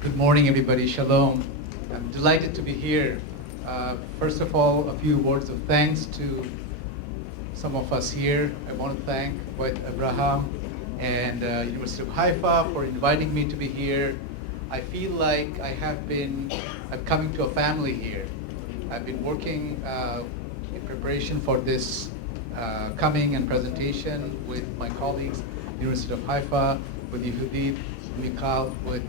Good morning, everybody. Shalom. I'm delighted to be here. First of all, a few words of thanks to some of us here. I want to thank White Abraham and University of Haifa for inviting me to be here. I feel like I'm coming to a family here. I've been working in preparation for this coming and presentation with my colleagues, University of Haifa, with Habib, Mikal, with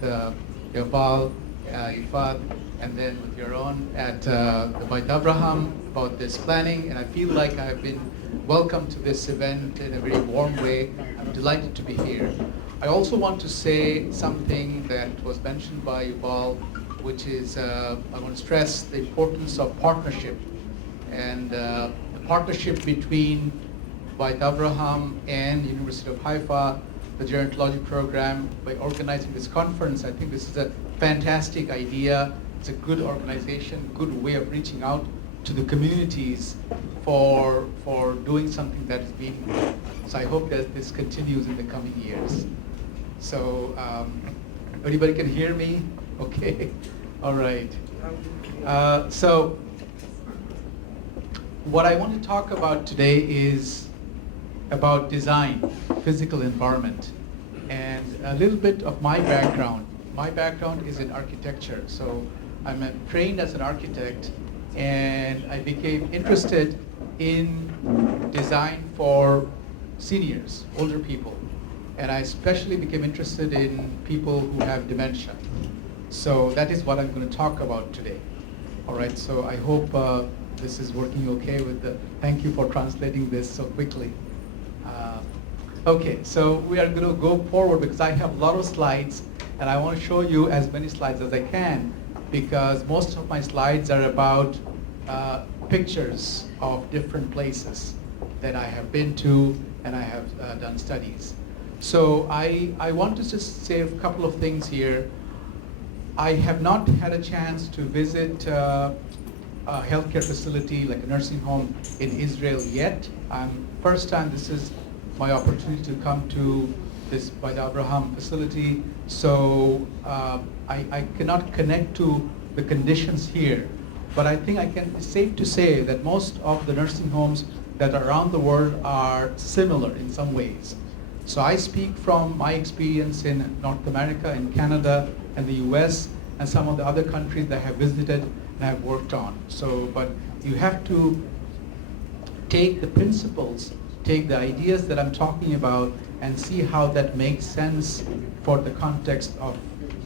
Yaval, Ifad, and then with your own at the White Abraham about this planning. And I feel like I've been welcomed to this event in a very warm way. I'm delighted to be here. I also want to say something that was mentioned by Yuval, which is I want to stress the importance of partnership and the partnership between White Abraham and University of Haifa, the gerontology program. By organizing this conference, I think this is a fantastic idea. It's a good organization, good way of reaching out to the communities for doing something that is meaningful. So I hope that this continues in the coming years. So everybody can hear me? Okay. All right. So what I want to talk about today is about design, physical environment, and a little bit of my background. My background is in architecture, so I'm trained as an architect, and I became interested in design for seniors, older people, and I especially became interested in people who have dementia. So that is what I'm going to talk about today. All right, so I hope this is working okay with thank you for translating this so quickly. Okay, so we are going to go forward because I have a lot of slides and I want to show you as many slides as I can because most of my slides are about pictures of different places that I have been to and I have done studies. So I want to just say a couple of things here. I have not had a chance to visit a healthcare facility like a nursing home in Israel yet. First time this is my opportunity to come to this White Abraham facility. So I cannot connect to the conditions here, but I think it's safe to say that most of the nursing homes that are around the world are similar in some ways. So I speak from my experience in North America, in Canada, and the US, and some of the other countries that I have visited and have worked on. So, but you have to take the principles, take the ideas that I'm talking about, and see how that makes sense for the context of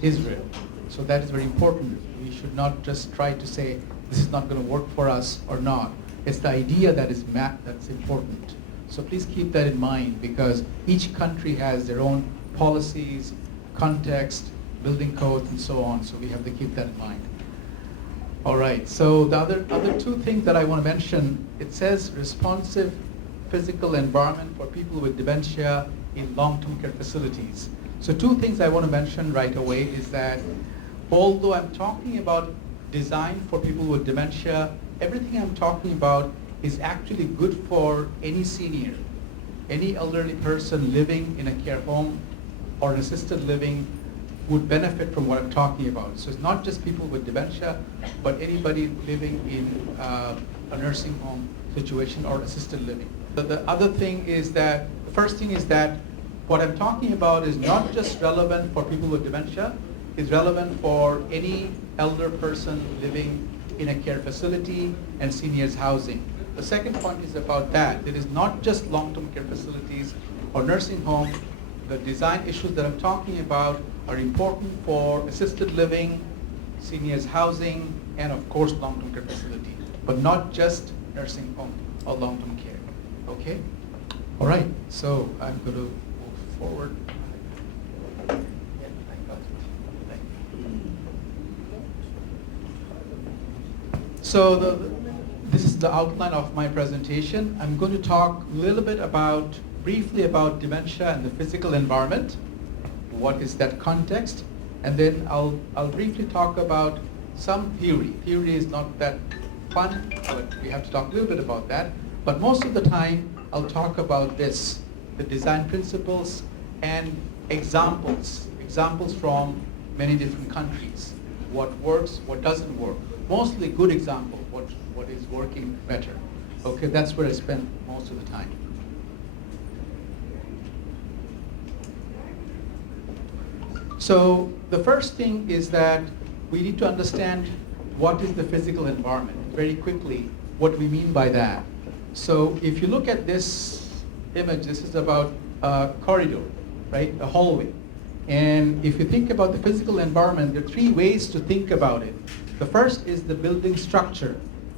Israel. So that is very important. We should not just try to say, this is not going to work for us or not. It's the idea that is that's important. So please keep that in mind because each country has their own policies, context, building codes, and so on. So we have to keep that in mind. All right, so the other two things that I want to mention, it says responsive physical environment for people with dementia in long-term care facilities. So two things I want to mention right away is that although I'm talking about design for people with dementia, everything I'm talking about is actually good for any senior, any elderly person living in a care home or an assisted living would benefit from what I'm talking about. So it's not just people with dementia, but anybody living in a nursing home situation or assisted living. The other thing is that, the first thing is that what I'm talking about is not just relevant for people with dementia, it's relevant for any elder person living in a care facility and seniors housing. The second point is about that. It is not just long-term care facilities or nursing home. The design issues that I'm talking about are important for assisted living, seniors housing, and of course long-term care facility, but not just nursing home or long-term care. Okay? All right, so I'm going to move forward. So this is the outline of my presentation. I'm going to talk a little bit briefly about dementia and the physical environment. What is that context? And then I'll briefly talk about some theory. Theory is not that fun, but we have to talk a little bit about that. But most of the time, I'll talk about the design principles and examples from many different countries. What works, what doesn't work. Mostly good example, what is working better. Okay, that's where I spend most of the time. So the first thing is that we need to understand what is the physical environment. Very quickly, what we mean by that. So if you look at this image, this is about a corridor, right? A hallway. And if you think about the physical environment, there are three ways to think about it. The first is the building structure.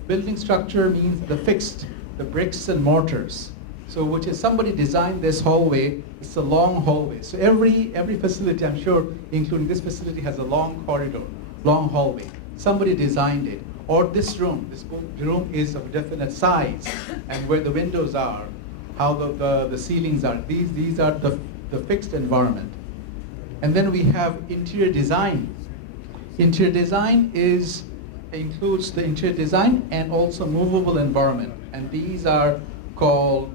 Building structure means the fixed, the bricks and mortars. So which is somebody designed this hallway, it's a long hallway. So every facility, I'm sure, including this facility, has a long corridor, long hallway. Somebody designed it. Or this room is of definite size, and where the windows are, how the ceilings are. These are the fixed environment. And then we have interior design. Interior design includes the interior design and also movable environment. And these are called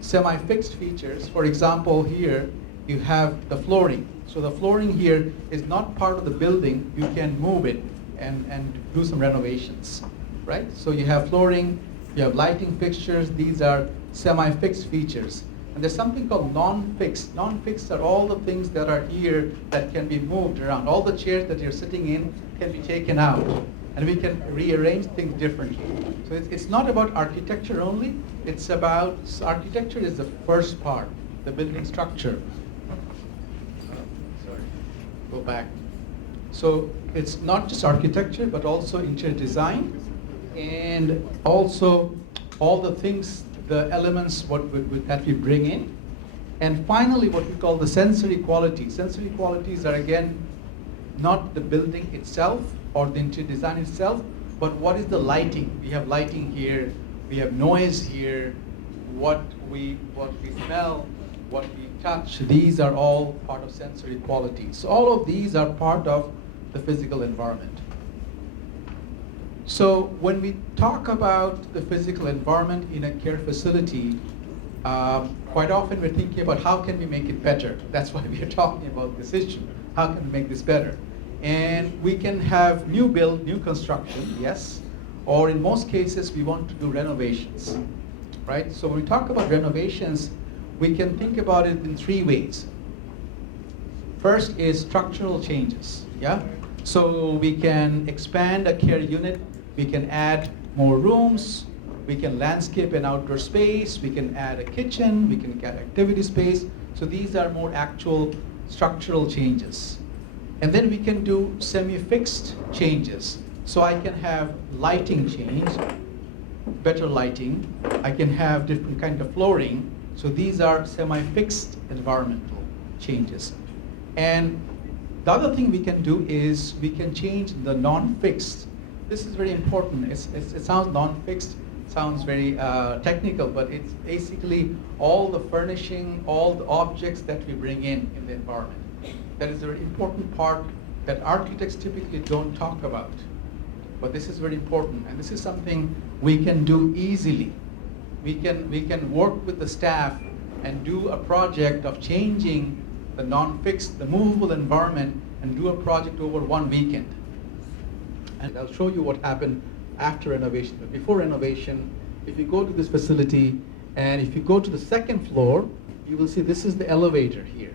semi-fixed features. For example, here you have the flooring. So the flooring here is not part of the building. You can move it and do some renovations, right? So you have flooring, you have lighting fixtures. These are semi-fixed features. And there's something called non-fixed. Non-fixed are all the things that are here that can be moved around. All the chairs that you're sitting in can be taken out, and we can rearrange things differently. So it's not about architecture only. It's about, architecture is the first part, the building structure. Sorry, go back. So it's not just architecture, but also interior design, and also all the things, the elements that we bring in. And finally, what we call the sensory qualities. Sensory qualities are, again, not the building itself or the interior design itself, but what is the lighting? We have lighting here, we have noise here, what we smell, what we touch. These are all part of sensory qualities. So all of these are part of the physical environment. So when we talk about the physical environment in a care facility, quite often we're thinking about how can we make it better. That's why we are talking about this issue. How can we make this better? And we can have new build, new construction, yes, or in most cases we want to do renovations, right? So when we talk about renovations, we can think about it in three ways. First is structural changes, yeah? So we can expand a care unit, we can add more rooms, we can landscape an outdoor space, we can add a kitchen, we can add activity space. So these are more actual structural changes. And then we can do semi-fixed changes. So I can have lighting change, better lighting. I can have different kind of flooring. So these are semi-fixed environmental changes. And the other thing we can do is we can change the non-fixed. This is very important. It sounds non-fixed, sounds very technical, but it's basically all the furnishing, all the objects that we bring in the environment. That is a very important part that architects typically don't talk about. But this is very important, and this is something we can do easily. We can work with the staff and do a project of changing the non-fixed, the movable environment, and do a project over one weekend. And I'll show you what happened after renovation. But before renovation, if you go to this facility, and if you go to the second floor, you will see this is the elevator here,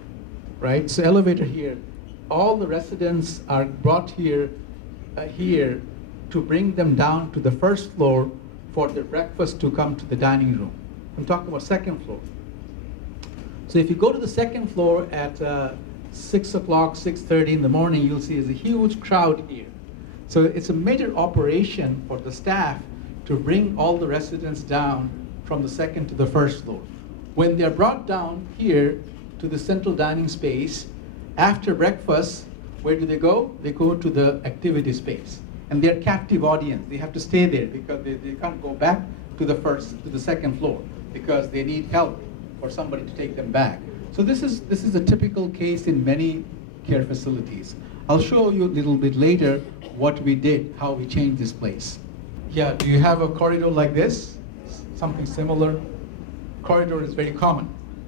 right? So elevator here, all the residents are brought here to bring them down to the first floor for their breakfast to come to the dining room. I'm talking about second floor. So if you go to the second floor at 6 o'clock, 6:30 in the morning, you'll see there's a huge crowd here. So it's a major operation for the staff to bring all the residents down from the second to the first floor. When they're brought down here to the central dining space, after breakfast, where do they go? They go to the activity space. And they're captive audience. They have to stay there because they can't go back to the second floor because they need help for somebody to take them back. So this is a typical case in many care facilities. I'll show you a little bit later what we did, how we changed this place. Yeah, do you have a corridor like this? Something similar? Corridor is very common.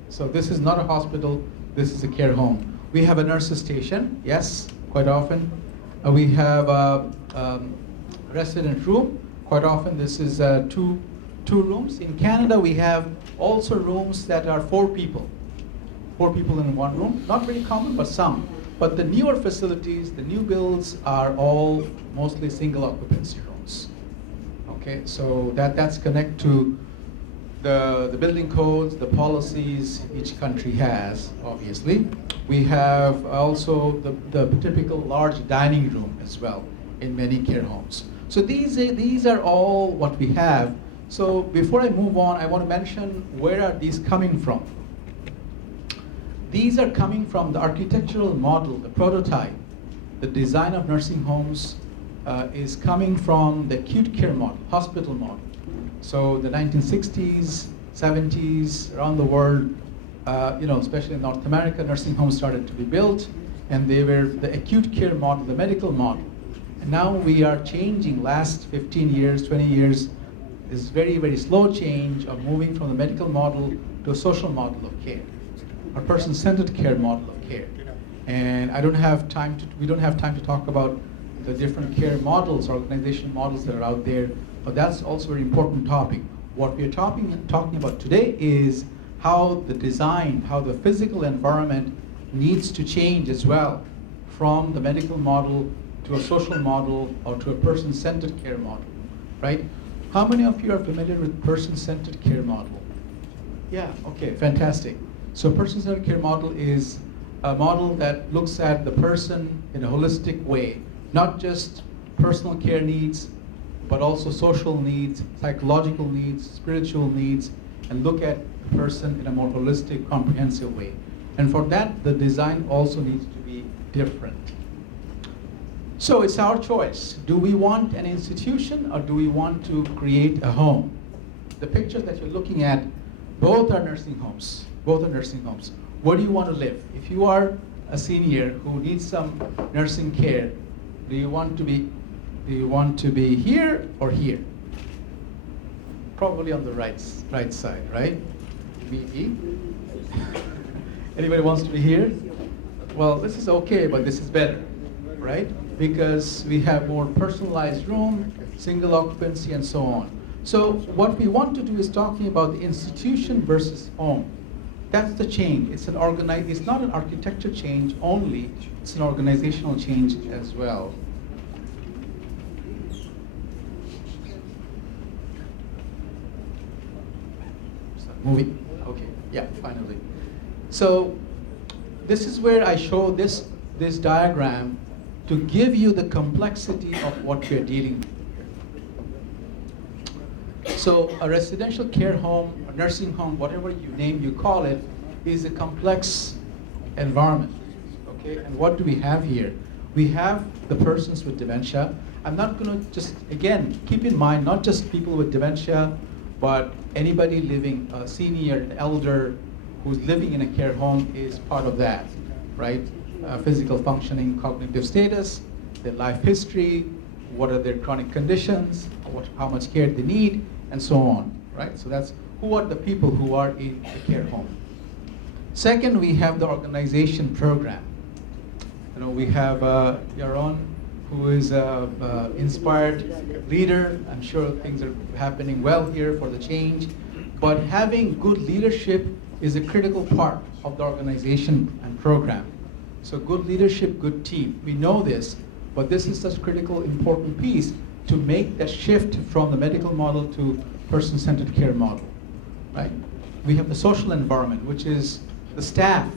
So this is not a hospital, this is a care home. We have a nurse's station, yes, quite often. We have a resident room. Quite often this is two rooms. In Canada, we have also rooms that are 4 people. 4 people in one room. Not very common, but some. But the newer facilities, the new builds are all mostly single occupancy rooms. Okay, so that's connect to the building codes, the policies each country has, obviously. We have also the typical large dining room as well in many care homes. So these are all what we have. So before I move on, I want to mention where are these coming from. These are coming from the architectural model, the prototype. The design of nursing homes is coming from the acute care model, hospital model. So the 1960s, 70s, around the world, especially in North America, nursing homes started to be built, and they were the acute care model, the medical model. And now we are changing. Last 15 years, 20 years, is very, very slow change of moving from the medical model to a social model of care, a person-centered care model of care. And we don't have time to talk about the different care models, organizational models that are out there, but that's also a very important topic. What we're talking about today is how the design, how the physical environment needs to change as well from the medical model to a social model or to a person-centered care model, right? How many of you are familiar with person-centered care model? Yeah, okay, fantastic. So person-centered care model is a model that looks at the person in a holistic way, not just personal care needs, but also social needs, psychological needs, spiritual needs, and look at the person in a more holistic, comprehensive way. And for that, the design also needs to be different. So it's our choice. Do we want an institution or do we want to create a home? The pictures that you're looking at, both are nursing homes. Both are nursing homes. Where do you want to live? If you are a senior who needs some nursing care, do you want to be here or here? Probably on the right side, right? Maybe. Anybody wants to be here? Well, this is okay, but this is better, right? Because we have more personalized room, single occupancy, and so on. So what we want to do is talking about the institution versus home. That's the change. It's not an architecture change only, it's an organizational change as well. Moving. Okay. Yeah, finally. So this is where I show this diagram to give you the complexity of what we're dealing with. So a residential care home, a nursing home, whatever you call it, is a complex environment. Okay, and what do we have here? We have the persons with dementia. I'm not going to just, again, keep in mind, not just people with dementia, but anybody living, a senior, an elder who's living in a care home is part of that, right? Physical functioning, cognitive status, their life history, what are their chronic conditions, how much care they need, and so on, right? So that's who are the people who are in the care home. Second, we have the organization program. We have Yaron, who is an inspired leader. I'm sure things are happening well here for the change. But having good leadership is a critical part of the organization and program. So good leadership, good team. We know this, but this is such a critical, important piece to make that shift from the medical model to person-centered care model, right? We have the social environment, which is the staff.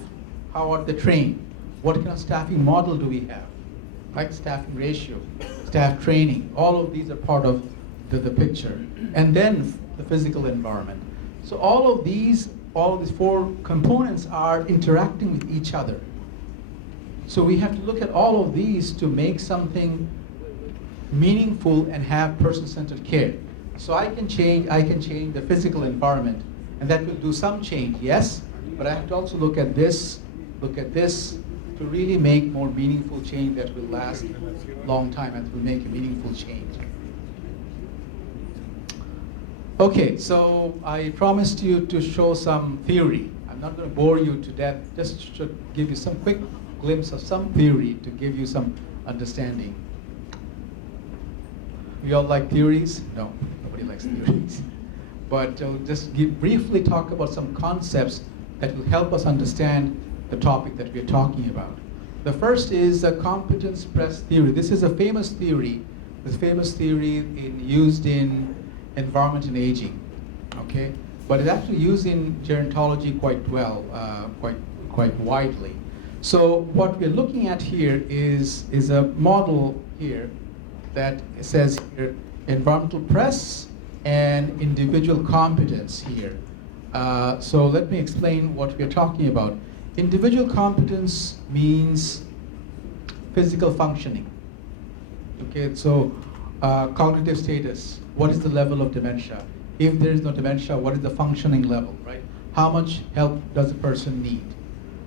How are they trained? What kind of staffing model do we have? Right? Staffing ratio, staff training, all of these are part of the picture. And then the physical environment. So all of these 4 components are interacting with each other. So we have to look at all of these to make something meaningful and have person-centered care. So I can change the physical environment, and that will do some change, yes, but I have to also look at this, to really make more meaningful change that will last a long time and will make a meaningful change. Okay, so I promised you to show some theory. I'm not going to bore you to death, just to give you some quick glimpse of some theory to give you some understanding. We all like theories? No, nobody likes theories. But I'll just briefly talk about some concepts that will help us understand the topic that we're talking about. The first is a competence press theory. This is a famous theory. This famous theory used in environment and aging, okay? But it's actually used in gerontology quite well, quite widely. So what we're looking at here is a model here that says here environmental press and individual competence here. So let me explain what we're talking about. Individual competence means physical functioning. Okay, so cognitive status, what is the level of dementia? If there is no dementia, what is the functioning level, right? How much help does a person need?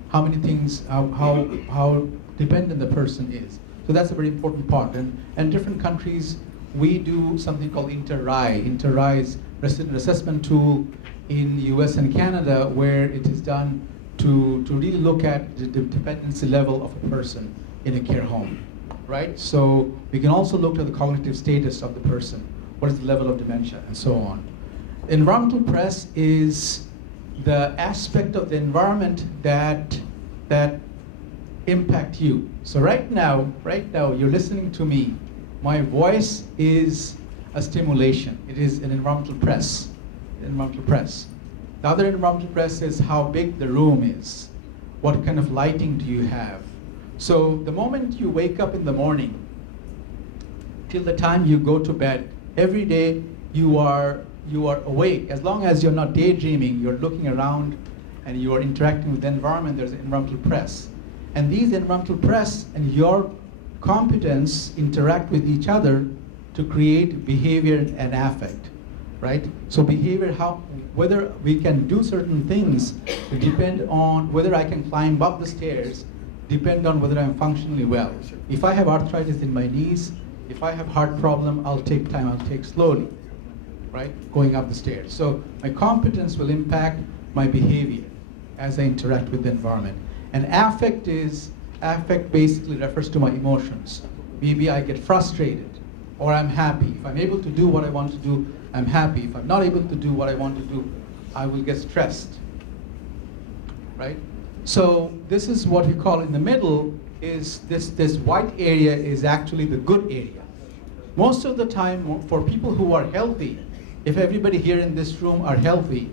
How many things, how dependent the person is. So that's a very important part. And different countries, we do something called Inter-RAI. Inter-RAI is resident assessment tool in US and Canada, where it is done to really look at the dependency level of a person in a care home, right? So we can also look at the cognitive status of the person, what is the level of dementia, and so on. Environmental press is the aspect of the environment that impact you. So right now, you're listening to me. My voice is a stimulation. It is an environmental press. Environmental press. The other environmental press is how big the room is. What kind of lighting do you have? So the moment you wake up in the morning, till the time you go to bed, every day you are awake. As long as you're not daydreaming, you're looking around and you are interacting with the environment, there's an environmental press. And these environmental press and your competence interact with each other to create behavior and affect, right? So behavior, whether we can do certain things depend on whether I can climb up the stairs, depend on whether I'm functionally well. If I have arthritis in my knees, if I have heart problem, I'll take time, I'll take slowly, right? Going up the stairs. So my competence will impact my behavior as I interact with the environment. And affect basically refers to my emotions. Maybe I get frustrated or I'm happy. If I'm able to do what I want to do, I'm happy. If I'm not able to do what I want to do, I will get stressed, right? So this is what we call in the middle is this white area is actually the good area. Most of the time for people who are healthy, if everybody here in this room are healthy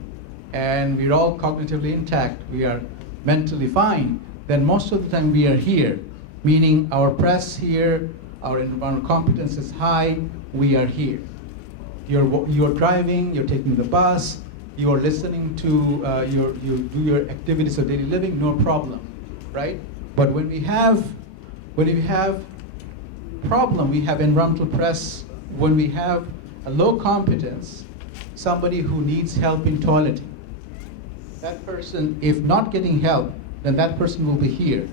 and we're all cognitively intact, we are mentally fine, then most of the time we are here, meaning our press here, our environmental competence is high, we are here. You're driving, you're taking the bus, you are listening to, you do your activities of daily living, no problem, right? But when we have problem, we have environmental press. When we have a low competence, somebody who needs help in toileting, that person, if not getting help, then that person will be here.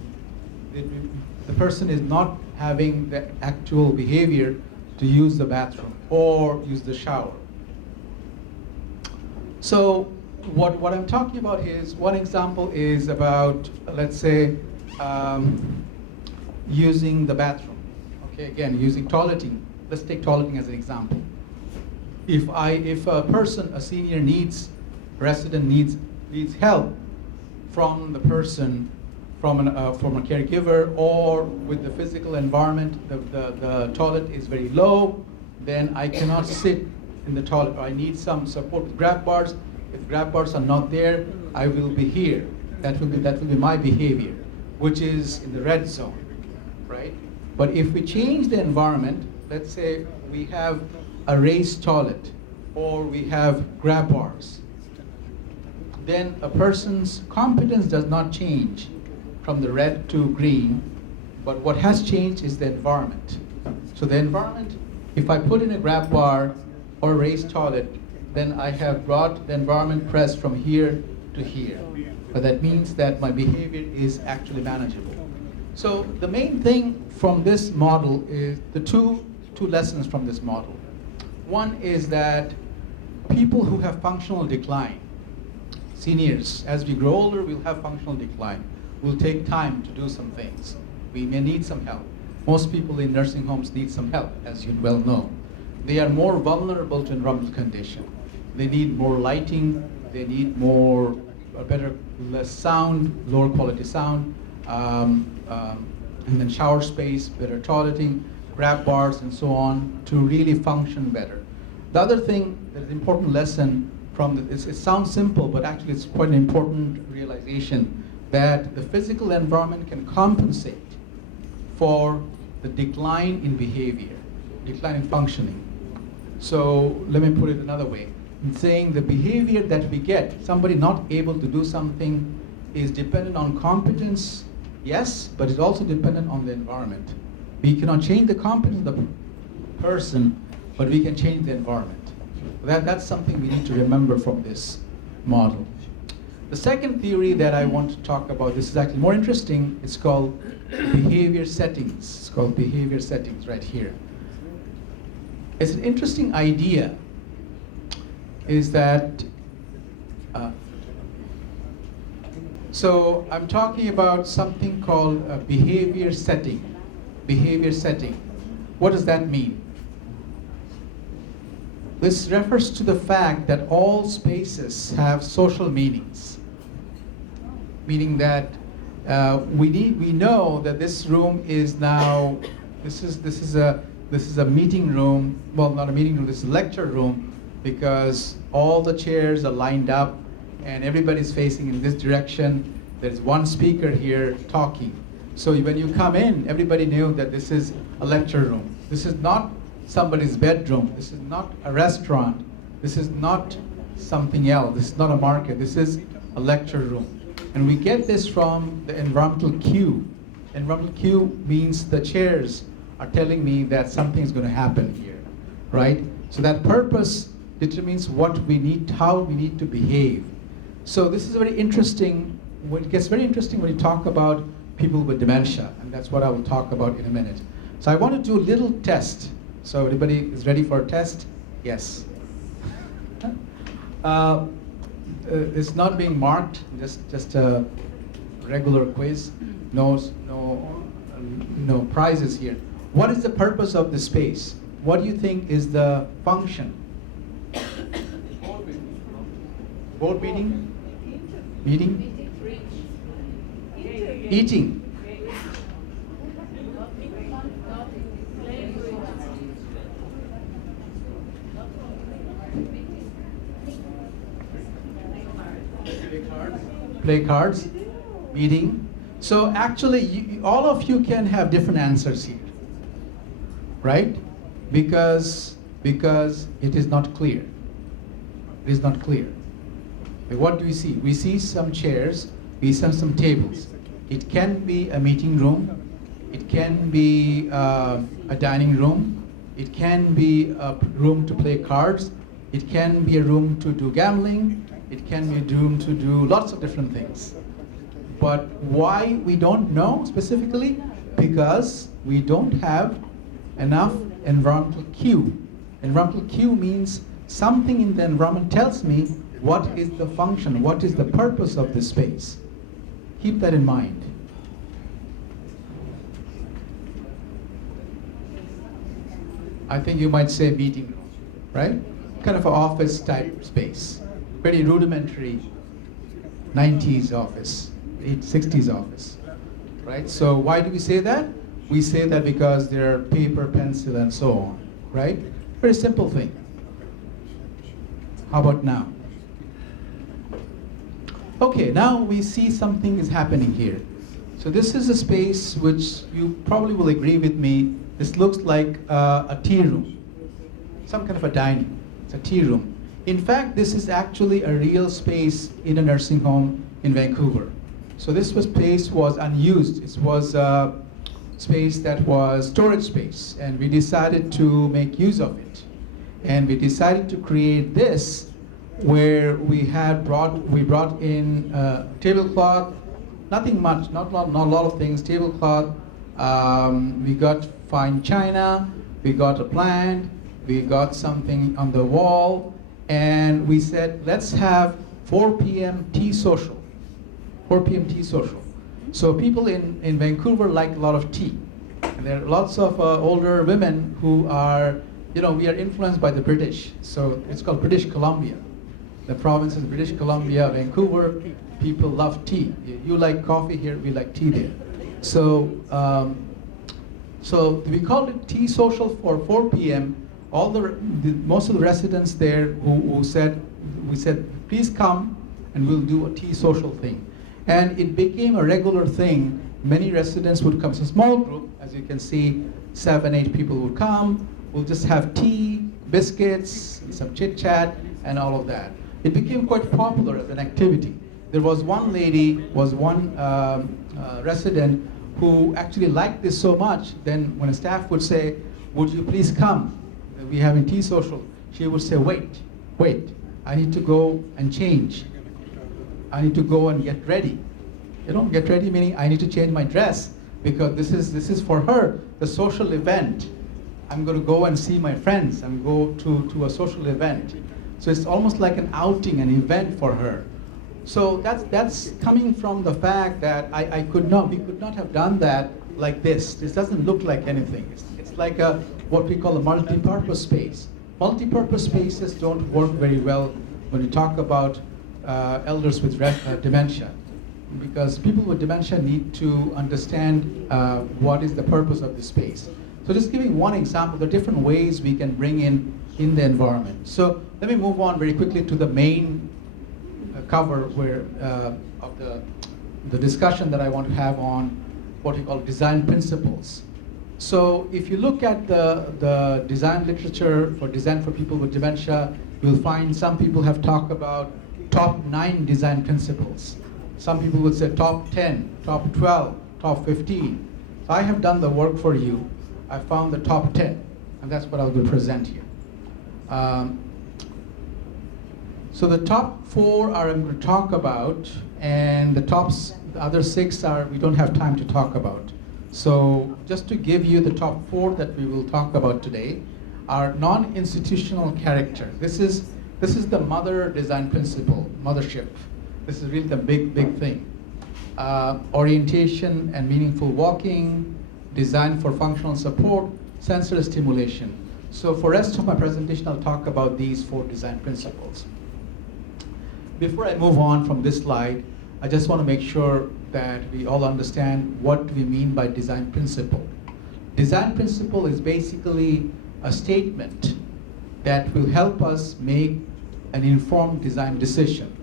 The person is not having the actual behavior to use the bathroom or use the shower. So what I'm talking about is, one example is about, let's say, using the bathroom. Okay, again, using toileting. Let's take toileting as an example. If a person, a senior resident needs help from the person, from a caregiver, or with the physical environment, the toilet is very low, then I cannot sit in the toilet. I need some support with grab bars. If grab bars are not there, I will be here. That will be my behavior, which is in the red zone, right? But if we change the environment, let's say we have a raised toilet or we have grab bars, then a person's competence does not change from the red to green, but what has changed is the environment. So the environment, if I put in a grab bar or a raised toilet, then I have brought the environment press from here to here. But that means that my behavior is actually manageable. So the main thing from this model is the two lessons from this model. One is that people who have functional decline. Seniors, as we grow older, we'll have functional decline. We'll take time to do some things. We may need some help. Most people in nursing homes need some help, as you well know. They are more vulnerable to environmental condition. They need more lighting, they need more, less sound, lower quality sound, and then shower space, better toileting, grab bars and so on to really function better. The other thing, that is an important lesson from this, it sounds simple, but actually it's quite an important realization that the physical environment can compensate for the decline in behavior, decline in functioning. So let me put it another way. In saying the behavior that we get, somebody not able to do something is dependent on competence, yes, but it's also dependent on the environment. We cannot change the competence of the person, but we can change the environment. That's something we need to remember from this model. The second theory that I want to talk about, this is actually more interesting, it's called behavior settings. It's called behavior settings right here. It's an interesting idea, is that, so I'm talking about something called a behavior setting. Behavior setting. What does that mean? This refers to the fact that all spaces have social meanings. Meaning that we know that this room is now, this is a meeting room, well, not a meeting room, this is a lecture room, because all the chairs are lined up and everybody's facing in this direction. There's one speaker here talking. So when you come in, everybody knew that this is a lecture room. This is not somebody's bedroom. This is not a restaurant. This is not something else. This is not a market. This is a lecture room. And we get this from the environmental cue. Environmental cue means the chairs are telling me that something is going to happen here, right? So that purpose determines what we need, how we need to behave. So this is very interesting. It gets very interesting when you talk about people with dementia, and that's what I will talk about in a minute. So I want to do a little test. So everybody is ready for a test? Yes. It's not being marked, just a regular quiz. No prizes here. What is the purpose of the space? What do you think is the function? Board meeting? Meeting? Eating. Play cards. Meeting. So actually, all of you can have different answers here, right? Because it is not clear. It is not clear. What do we see? We see some chairs. We see some tables. It can be a meeting room. It can be a dining room. It can be a room to play cards. It can be a room to do gambling. It can be a room to do lots of different things. But why we don't know specifically? Because we don't have enough environmental cue. Environmental cue means something in the environment tells me what is the function, what is the purpose of this space. Keep that in mind. I think you might say meeting room, right? Kind of an office type space. Very rudimentary 90s office, 60s office, right? So why do we say that? We say that because there are paper, pencil, and so on, right? Very simple thing. How about now? Okay, now we see something is happening here. So this is a space which you probably will agree with me. This looks like a tea room, some kind of a dining. It's a tea room. In fact, this is actually a real space in a nursing home in Vancouver. So this space was unused. It was a space that was storage space, and we decided to make use of it. And we decided to create this, where we brought in tablecloth, nothing much, not a lot of things, tablecloth. We got fine china, we got a plant, we got something on the wall, And we said, let's have 4 p.m. tea social. 4 p.m. tea social. So people in Vancouver like a lot of tea. And there are lots of older women who are, we are influenced by the British. So it's called British Columbia. The province is British Columbia, Vancouver. People love tea. You like coffee here, we like tea there. So, so we called it tea social for 4 p.m. Most of the residents there who said, we said, please come and we'll do a tea social thing. And it became a regular thing. Many residents would come. It's a small group, as you can see, 7, 8 people would come. We'll just have tea, biscuits, some chit chat, and all of that. It became quite popular as an activity. There was one resident who actually liked this so much, then when a staff would say, would you please come? We're having tea social. She would say, wait, I need to go and change. I need to go and get ready. Get ready meaning I need to change my dress because this is for her, the social event. I'm going to go and see my friends and go to a social event. So it's almost like an outing, an event for her. So that's coming from the fact that we could not have done that like this. This doesn't look like anything. It's like what we call a multi-purpose space. Multi-purpose spaces don't work very well when you talk about elders with dementia, because people with dementia need to understand what is the purpose of the space. So just giving one example, there are different ways we can bring in the environment. So let me move on very quickly to the main cover of the discussion that I want to have on what we call design principles. So if you look at the design literature for design for people with dementia, you'll find some people have talked about top 9 design principles. Some people would say top 10, top 12, top 15. So I have done the work for you. I found the top 10, and that's what I will present here. So the top 4 are I'm going to talk about, and the other 6 we don't have time to talk about. So just to give you the top 4 that we will talk about today are non-institutional character. This is the mother design principle, mothership. This is really the big thing. Orientation and meaningful walking, design for functional support, sensory stimulation. So for the rest of my presentation, I'll talk about these 4 design principles. Before I move on from this slide, I just want to make sure that we all understand what we mean by design principle. Design principle is basically a statement that will help us make an informed design decision.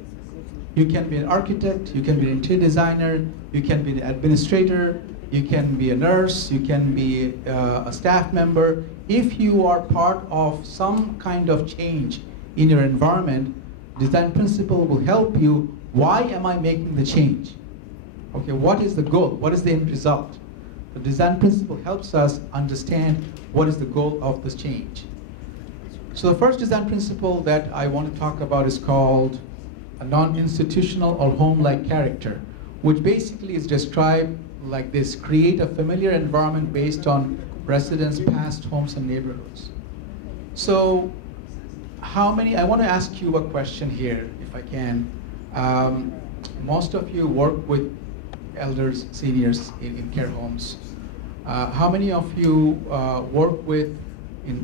You can be an architect, you can be an interior designer, you can be an administrator, you can be a nurse, you can be a staff member. If you are part of some kind of change in your environment, design principle will help you. Why am I making the change? Okay, what is the goal? What is the end result? The design principle helps us understand what is the goal of this change. So the first design principle that I want to talk about is called a non-institutional or home-like character, which basically is described like this: create a familiar environment based on residents' past homes and neighborhoods. So I want to ask you a question here, if I can. Most of you work with elders, seniors in care homes. How many of you work with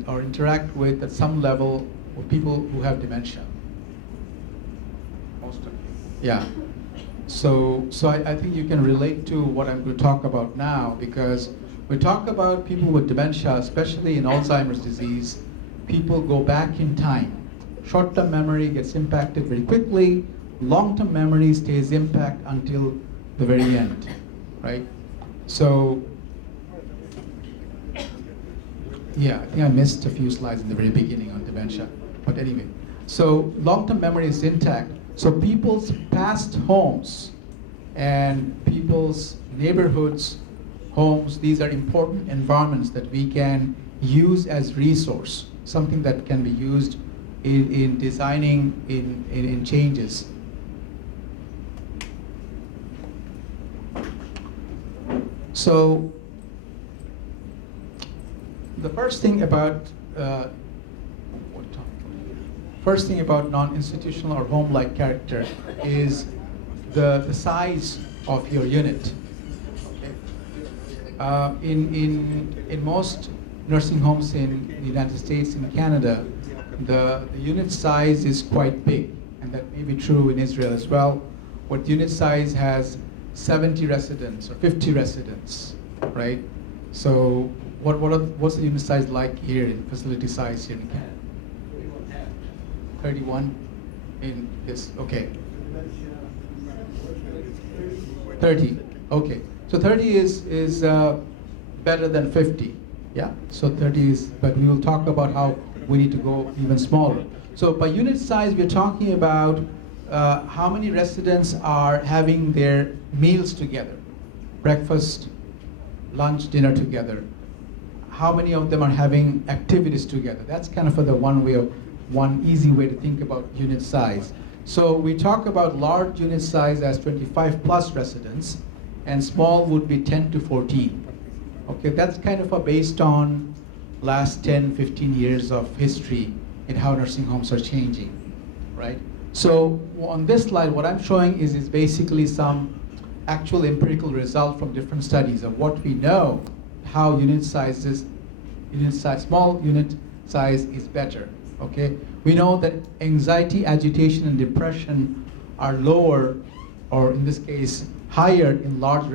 or interact with at some level with people who have dementia? Most of you. Yeah. So I think you can relate to what I'm going to talk about now, because we talk about people with dementia, especially in Alzheimer's disease. People go back in time. Short-term memory gets impacted very quickly. Long-term memory stays intact until the very end, right? So, yeah, I think I missed a few slides in the very beginning on dementia. But anyway, so long-term memory is intact. So people's past homes and people's neighborhoods, homes, these are important environments that we can use as resource, something that can be used in designing in changes. So the first thing about first thing about non-institutional or home-like character is the size of your unit. In most nursing homes in the United States and Canada, the unit size is quite big, and that may be true in Israel as well. What unit size has 70 residents or 50 residents, right? So what's the unit size like here in facility size here in Canada? 31 in this, okay. 30, okay. So 30 is better than 50, yeah? So 30 is, but we will talk about how we need to go even smaller. So by unit size, we're talking about how many residents are having their meals together, breakfast, lunch, dinner together. How many of them are having activities together? That's kind of one easy way to think about unit size. So we talk about large unit size as 25 plus residents, and small would be 10 to 14. Okay, that's kind of based on last 10, 15 years of history in how nursing homes are changing, right? So on this slide, what I'm showing is basically some actual empirical result from different studies of what we know, how small unit size is better, okay? We know that anxiety, agitation, and depression are lower, or in this case, higher in large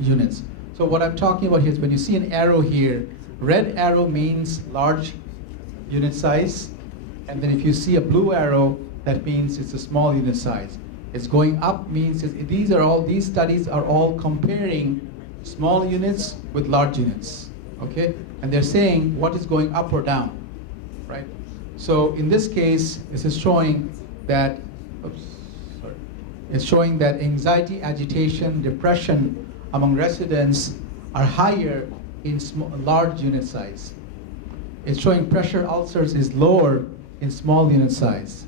units. So what I'm talking about here is when you see an arrow here, red arrow means large unit size, and then if you see a blue arrow, that means it's a small unit size. It's going up means these studies are all comparing small units with large units, okay? And they're saying what is going up or down, right? So in this case, this is showing that, it's showing that anxiety, agitation, depression among residents are higher in large unit size. It's showing pressure ulcers is lower in small unit size.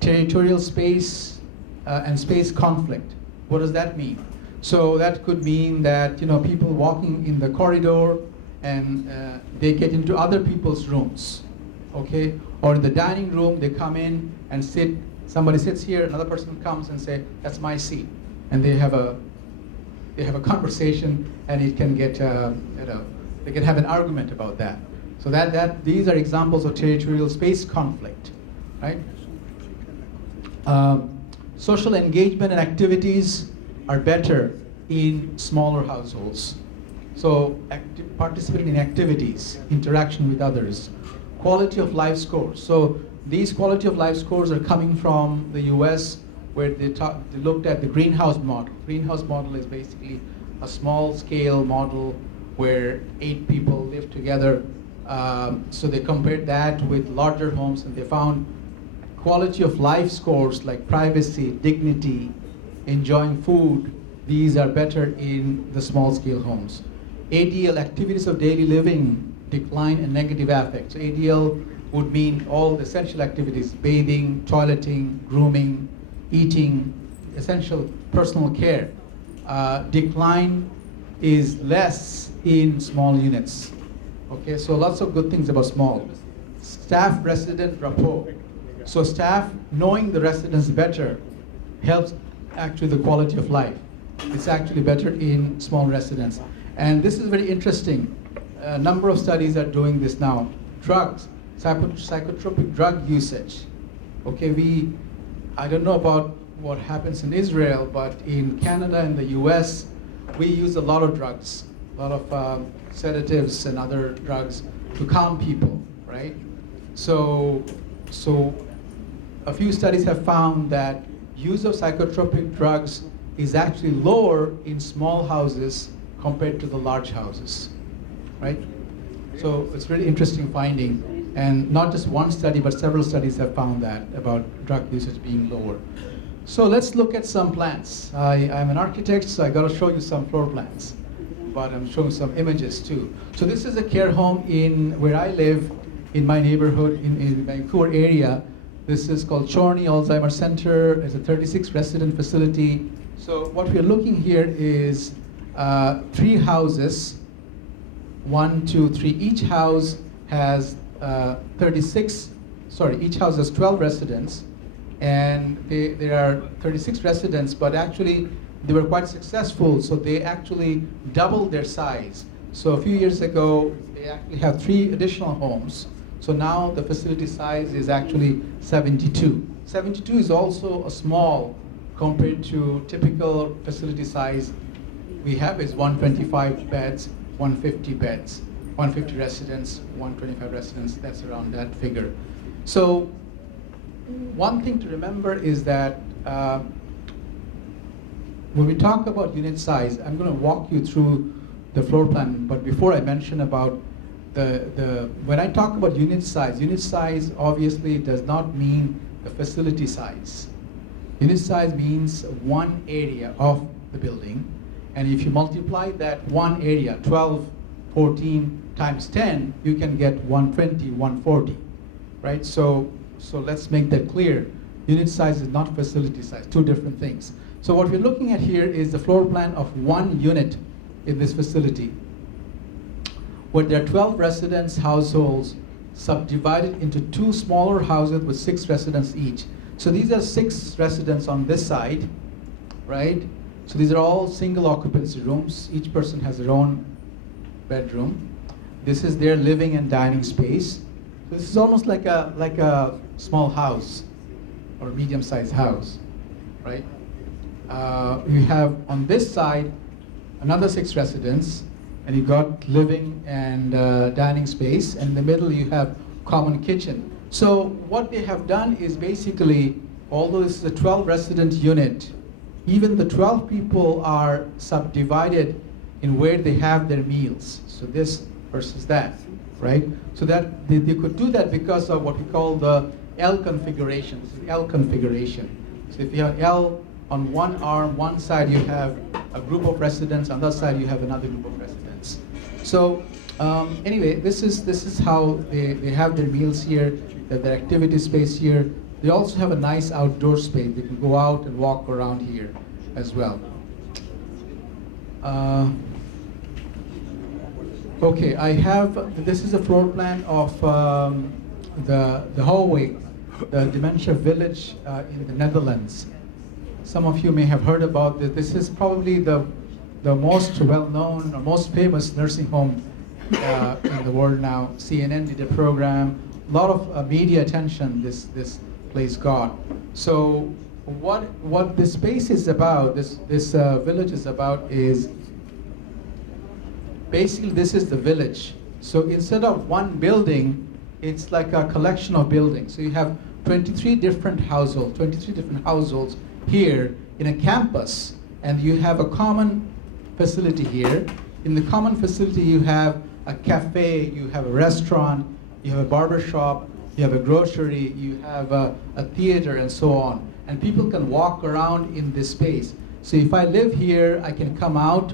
Territorial space and space conflict. What does that mean? So that could mean that people walking in the corridor and they get into other people's rooms, okay? Or in the dining room, they come in and sit. Somebody sits here, another person comes and say, "That's my seat," and they have a conversation, and it can get they can have an argument about that. So these are examples of territorial space conflict, right? Social engagement and activities are better in smaller households. So participating in activities, interaction with others, quality of life scores. So these quality of life scores are coming from the US, where they looked at the greenhouse model. Greenhouse model is basically a small scale model where 8 people live together. So they compared that with larger homes, and they found quality of life scores like privacy, dignity, enjoying food. These are better in the small scale homes. ADL, activities of daily living, decline in negative affect. So ADL would mean all the essential activities: bathing, toileting, grooming, eating, essential personal care. Decline is less in small units. Okay, so lots of good things about small. Staff-resident rapport. So staff knowing the residents better helps actually the quality of life. It's actually better in small residents. And this is very interesting. A number of studies are doing this now. Drugs, psychotropic drug usage. Okay, I don't know about what happens in Israel, but in Canada and the US, we use a lot of drugs, a lot of sedatives and other drugs to calm people, right? So a few studies have found that use of psychotropic drugs is actually lower in small houses compared to the large houses, right? So it's really interesting finding, and not just one study, but several studies have found that about drug usage being lower. So let's look at some plans. I'm an architect, so I got to show you some floor plans, but I'm showing some images too. So this is a care home in where I live, in my neighborhood in the Vancouver area. This is called Chorney Alzheimer's Center. It's a 36 resident facility. So what we're looking here is 3 houses, 1, 2, 3. Each house has 36 each house has 12 residents, and there are 36 residents, but actually they were quite successful, so they actually doubled their size. So a few years ago, they actually have 3 additional homes. So now the facility size is actually 72. 72 is also a small compared to typical facility size we have is 125 beds, 150 beds, 150 residents, 125 residents, that's around that figure. So one thing to remember is that when we talk about unit size, I'm going to walk you through the floor plan, but before I mention about when I talk about unit size obviously does not mean the facility size. Unit size means one area of the building, and if you multiply that one area, 12, 14 times 10, you can get 120, 140, right? So let's make that clear. Unit size is not facility size, two different things. So what we're looking at here is the floor plan of one unit in this facility, where there are 12 residence households subdivided into 2 smaller houses with 6 residents each. So these are 6 residents on this side, right? So these are all single occupancy rooms. Each person has their own bedroom. This is their living and dining space. So this is almost like a small house or medium-sized house, right? You have on this side another 6 residents, and you got living and dining space, and in the middle you have common kitchen. So what they have done is basically, although this is a 12 resident unit, even the 12 people are subdivided in where they have their meals. So this versus that, right? So that they could do that because of what we call the L configuration. This is L configuration. So if you have L on one arm, one side you have a group of residents, on the other side you have another group of residents. So anyway, this is how they have their meals here, their activity space here. They also have a nice outdoor space. They can go out and walk around here as well. Okay, this is a floor plan of the hallway, the dementia village in the Netherlands. Some of you may have heard about this. This is probably the most well-known or most famous nursing home in the world now. CNN did a program. A lot of media attention this place got. So what this space is about, this village is about, is basically this is the village. So instead of one building, it's like a collection of buildings. So you have 23 different households here in a campus, and you have a common facility here. In the common facility you have a cafe, you have a restaurant, you have a barber shop, you have a grocery, you have a theater, and so on. And people can walk around in this space. So if I live here, I can come out,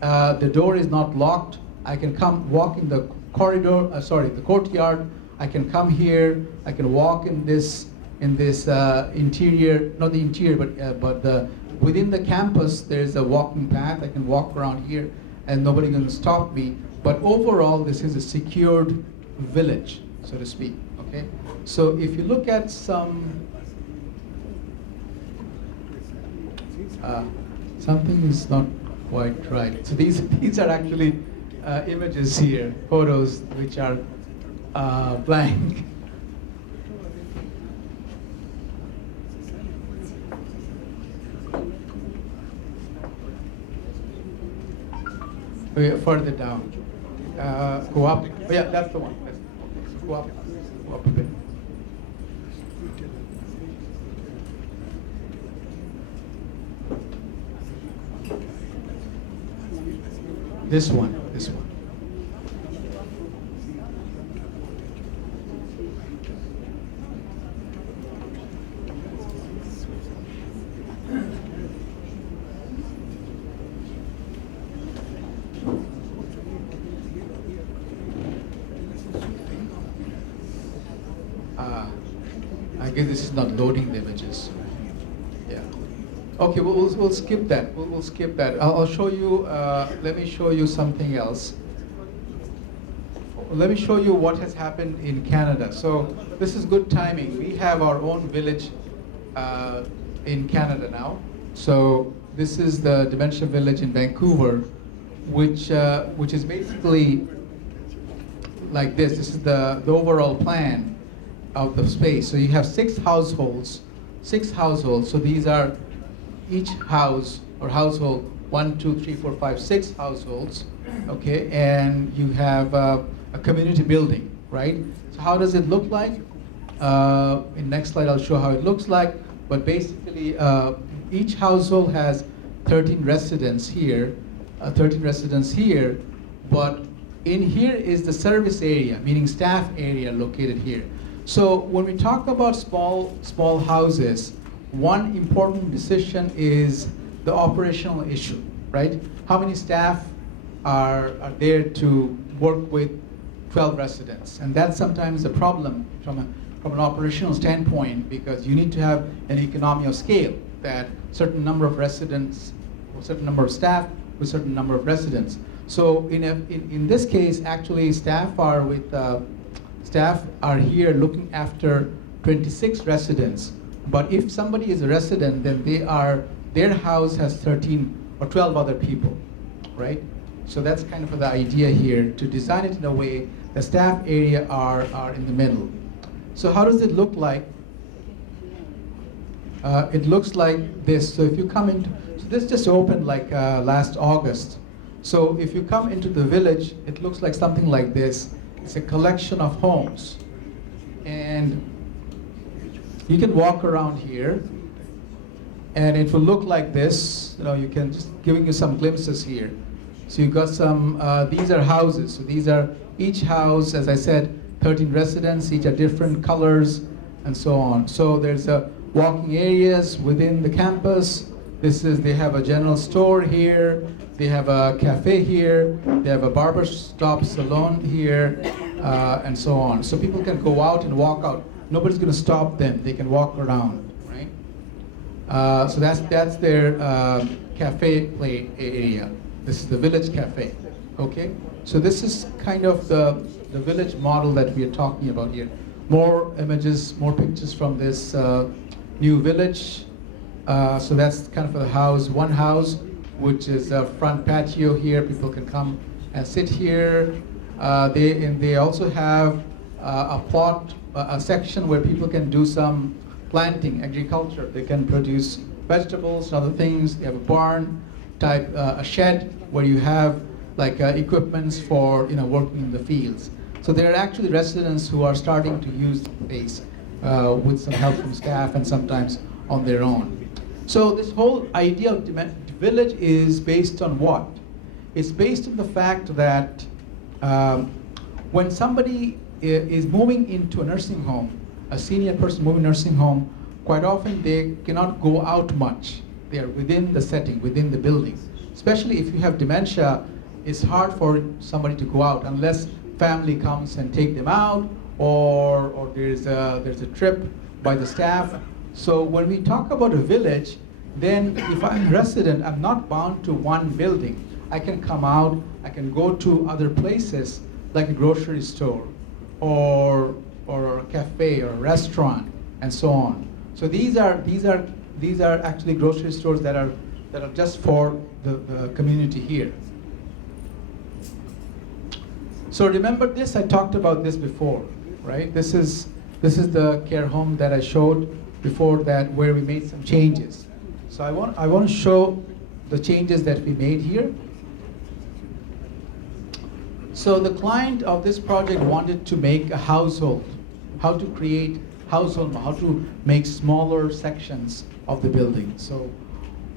the door is not locked, I can come walk in the the courtyard, I can come here, I can walk in this interior, not the interior, but within the campus there's a walking path. I can walk around here and nobody can stop me. But overall, this is a secured village, so to speak, okay? So if you look at something is not quite right. So these are actually images here, photos which are blank. Further down. Go up. Oh, yeah, that's the one. Go up a bit. This one. I guess this is not loading the images. Yeah. Okay, we'll skip that. We'll skip that. I'll show you. Let me show you something else. let me show you what has happened in Canada. So this is good timing. We have our own village in Canada now. So this is the Dementia Village in Vancouver, which is basically like this. This is the overall plan of the space. So you have six households. So these are each house or household, 1, 2, 3, 4, 5, 6 households, okay? And you have a community building, right? So how does it look like? In next slide, I'll show how it looks like. But basically, each household has 13 residents here, but in here is the service area, meaning staff area located here. So when we talk about small houses, one important decision is the operational issue, right? How many staff are there to work with 12 residents? And that's sometimes a problem from an operational standpoint, because you need to have an economy of scale, that certain number of residents, or certain number of staff with certain number of residents. So in this case, actually staff are here looking after 26 residents. But if somebody is a resident, then their house has 13 or 12 other people, right? So that's kind of the idea here, to design it in a way the staff area are in the middle. So how does it look like? It looks like this. So if you come into, so this just opened like last August. So if you come into the village, it looks like something like this. It's a collection of homes. And you can walk around here, and it will look like this. You know, you can just giving you some glimpses here. So you've got some, these are houses. So these are each house, as I said, 13 residents, each are different colors, and so on. So there's walking areas within the campus. They have a general store here. They have a cafe here. They have a barber shop salon here, and so on. So people can go out and walk out. Nobody's going to stop them. They can walk around, right? So that's their cafe play area. This is the village cafe, okay? So this is kind of the village model that we are talking about here. More images, more pictures from this new village. So that's kind of the house, one house, which is a front patio here. People can come and sit here. They also have a plot, a section where people can do some planting, agriculture. They can produce vegetables and other things. They have a barn type, a shed where you have like equipments for working in the fields. So there are actually residents who are starting to use the space with some help from staff and sometimes on their own. So this whole idea of village is based on what? It's based on the fact that when somebody is moving into a nursing home, a senior person moving nursing home, quite often they cannot go out much. They are within the setting, within the building. Especially if you have dementia, it's hard for somebody to go out unless family comes and take them out, or there's a trip by the staff. So when we talk about a village, then if I'm a resident, I'm not bound to one building. I can come out, I can go to other places like a grocery store or a cafe or a restaurant and so on. So these are actually grocery stores that are just for the community here. So remember this, I talked about this before, right? This is the care home that I showed before that, where we made some changes. So I want to show the changes that we made here. So the client of this project wanted to make a household, how to create household, how to make smaller sections of the building. So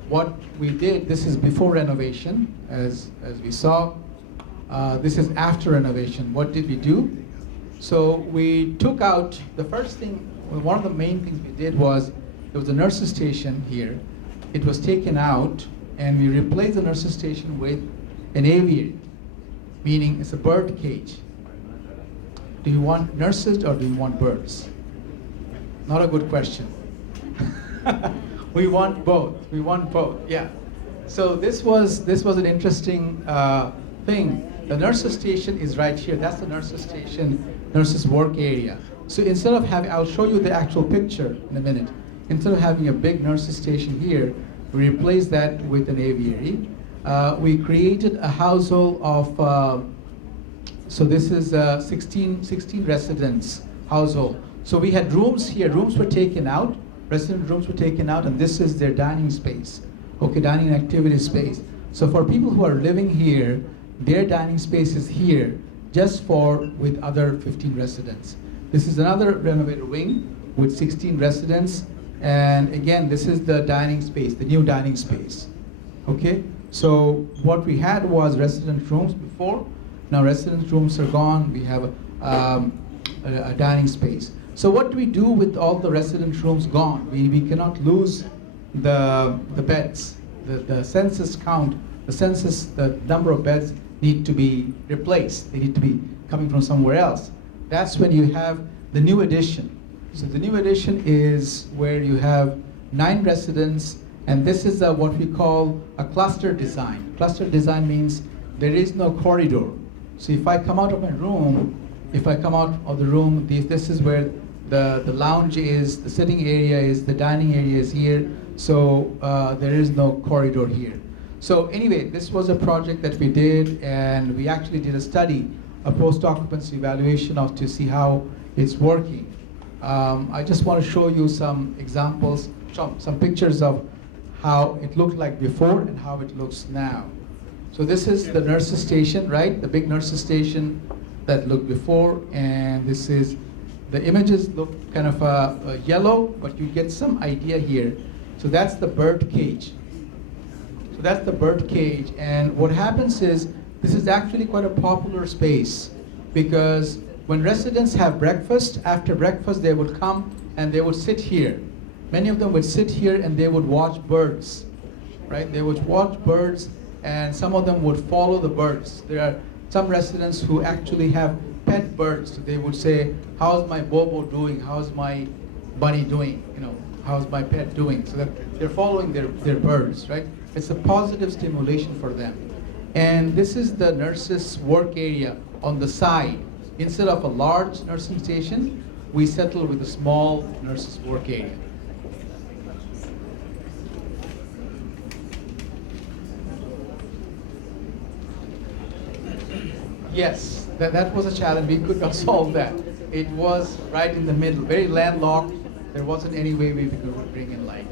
what we did, this is before renovation, as we saw. This is after renovation. What did we do? So we took out, the first thing, one of the main things we did was, there was a nurse's station here. It was taken out, and we replaced the nurse's station with an aviary, meaning it's a bird cage. Do you want nurses or do you want birds? Not a good question. We want both. We want both. Yeah. So this was an interesting thing. The nurses station is right here. That's the nurses station, nurses work area. So instead of having, I'll show you the actual picture in a minute. Instead of having a big nurses station here, we replaced that with an aviary. We created a household of, so this is 16 residents household. So we had rooms here, rooms were taken out, resident rooms were taken out, and this is their dining space, okay, dining and activity space. So for people who are living here, their dining space is here, just with other 15 residents. This is another renovated wing with 16 residents, and again, this is the dining space, the new dining space, okay? So what we had was resident rooms before. Now resident rooms are gone, we have a dining space. So what do we do with all the resident rooms gone? We cannot lose the beds. The census count, the number of beds need to be replaced. They need to be coming from somewhere else. That's when you have the new addition. So the new addition is where you have 9 residents, and this is what we call a cluster design. Cluster design means there is no corridor. So if I come out of my room, this is where the lounge is, the sitting area is, the dining area is here. So there is no corridor here. So anyway, this was a project that we did, and we actually did a study, a post-occupancy evaluation to see how it's working. I just want to show you some examples, some pictures of how it looked like before and how it looks now. So this is the nurses station, right? The big nurses station that looked before, and this is, the images look kind of yellow, but you get some idea here. So that's the bird cage. So that's the bird cage, and what happens is, this is actually quite a popular space, because when residents have breakfast, after breakfast they would come and they would sit here. Many of them would sit here and they would watch birds, right? They would watch birds, and some of them would follow the birds. There are some residents who actually have pet birds. So they would say, how's my Bobo doing? How's my bunny doing? You know, how's my pet doing? So that they're following their birds, right? It's a positive stimulation for them. And this is the nurses' work area on the side. Instead of a large nursing station, we settle with a small nurses' work area. Yes, that was a challenge. We could not solve that. It was right in the middle, very landlocked. There wasn't any way we could bring in light.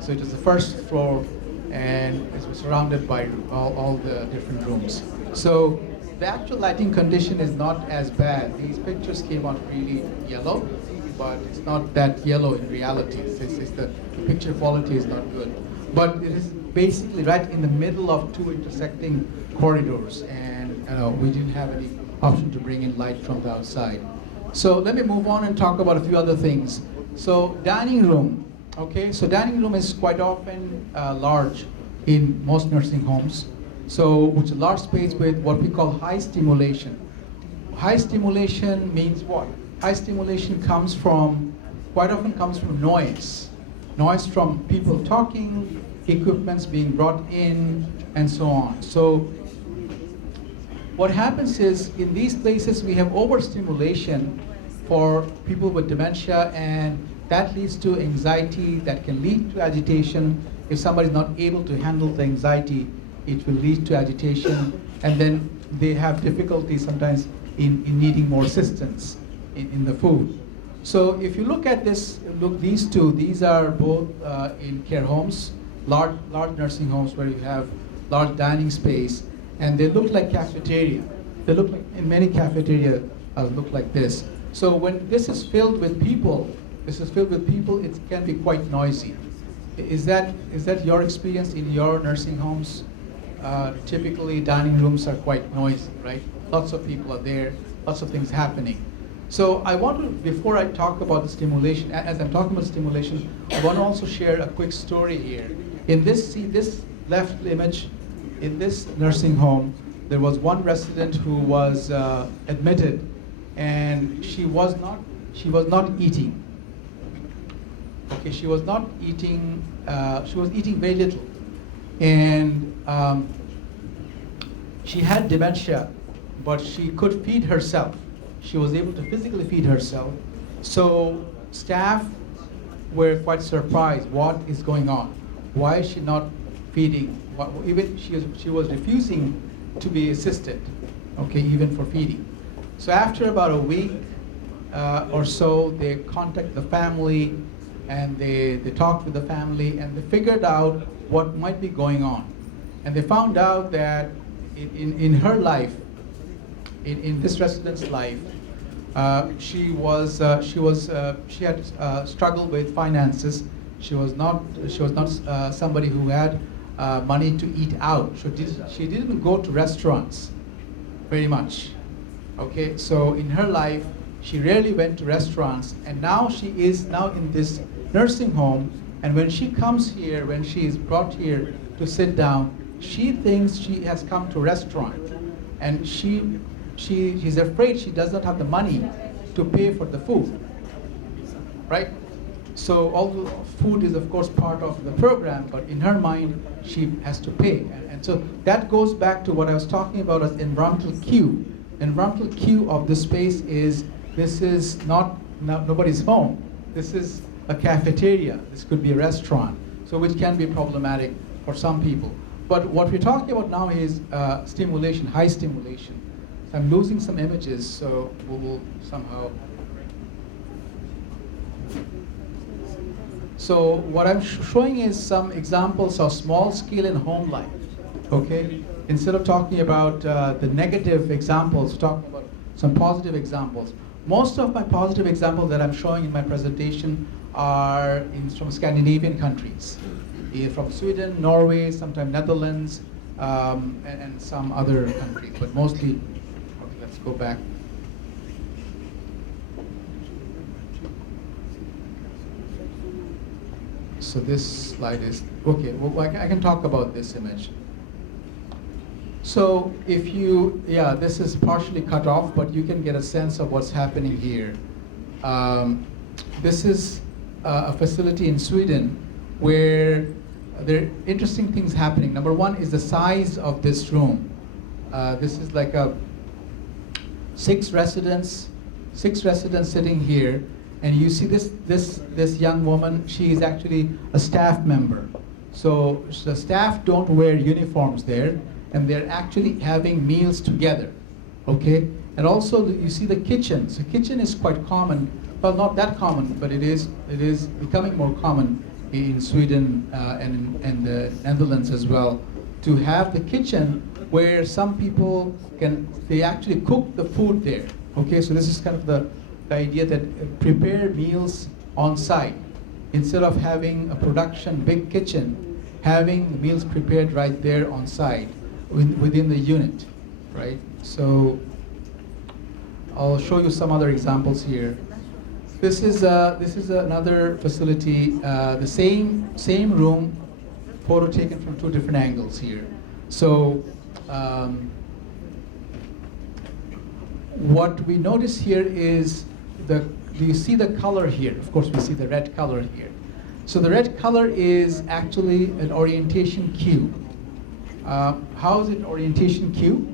So it was the first floor, and it was surrounded by all the different rooms. So the actual lighting condition is not as bad. These pictures came out really yellow, but it's not that yellow in reality. It's the picture quality is not good. But it is basically right in the middle of 2 intersecting corridors, and we didn't have any option to bring in light from the outside. So let me move on and talk about a few other things. So dining room, okay? So dining room is quite often large in most nursing homes. So which is a large space with what we call high stimulation. High stimulation means what? High stimulation quite often comes from noise. Noise from people talking, equipments being brought in, and so on. So what happens is, in these places we have overstimulation for people with dementia, and that leads to anxiety, that can lead to agitation. If somebody is not able to handle the anxiety, it will lead to agitation, and then they have difficulty sometimes in needing more assistance in the food. So if you look at this, these two, these are both in care homes, large nursing homes where you have large dining space, and they look like cafeteria. They look like, in many cafeteria look like this. So when this is filled with people, it can be quite noisy. Is that your experience in your nursing homes? Typically dining rooms are quite noisy, right? Lots of people are there, lots of things happening. So I want to, before I talk about the stimulation, as I'm talking about stimulation, I want to also share a quick story here. In this, see this left image, in this nursing home, there was one resident who was admitted, and she was not eating. Okay, she was not eating. She was eating very little, and she had dementia but she could feed herself. She was able to physically feed herself. So staff were quite surprised, what is going on? Why is she not feeding? Even she was refusing to be assisted, okay, even for feeding. So after about a week or so, they contacted the family, and they talked with the family, and they figured out what might be going on. And they found out that in her life, in this resident's life, she had struggled with finances. She was not somebody who had money to eat out. She didn't go to restaurants very much. Okay, so in her life, she rarely went to restaurants, and now she is now in this nursing home. And when she comes here, when she is brought here to sit down, she thinks she has come to a restaurant, and she's afraid she does not have the money to pay for the food, right? So all the food is of course part of the program, but in her mind she has to pay. And so that goes back to what I was talking about as environmental cue. Environmental cue of this space is, this is not nobody's home. This is a cafeteria. This could be a restaurant, so which can be problematic for some people. But what we're talking about now is stimulation, high stimulation. So I'm losing some images, so we will somehow. So what I'm showing is some examples of small scale and home life, okay? Instead of talking about the negative examples, talking about some positive examples. Most of my positive examples that I'm showing in my presentation are from Scandinavian countries, from Sweden, Norway, sometimes Netherlands, and some other countries, but mostly, okay, let's go back. So this slide is, okay, well, I can talk about this image. So if you, yeah, this is partially cut off, but you can get a sense of what's happening here. This is a facility in Sweden where there are interesting things happening. Number one is the size of this room. This is like a six residents sitting here, and you see this young woman. She is actually a staff member. So the staff don't wear uniforms there, and they're actually having meals together, okay? And also you see the kitchen. So kitchen is quite common, well, not that common, but it is becoming more common in Sweden and in the Netherlands as well, to have the kitchen where some people they actually cook the food there, okay? So this is kind of the idea that prepare meals on site. Instead of having a production big kitchen, having meals prepared right there on site within the unit, right? So I'll show you some other examples here. This is another facility, the same room, photo taken from two different angles here. So what we notice here is do you see the color here? Of course, we see the red color here. So the red color is actually an orientation cue. How is it an orientation cue?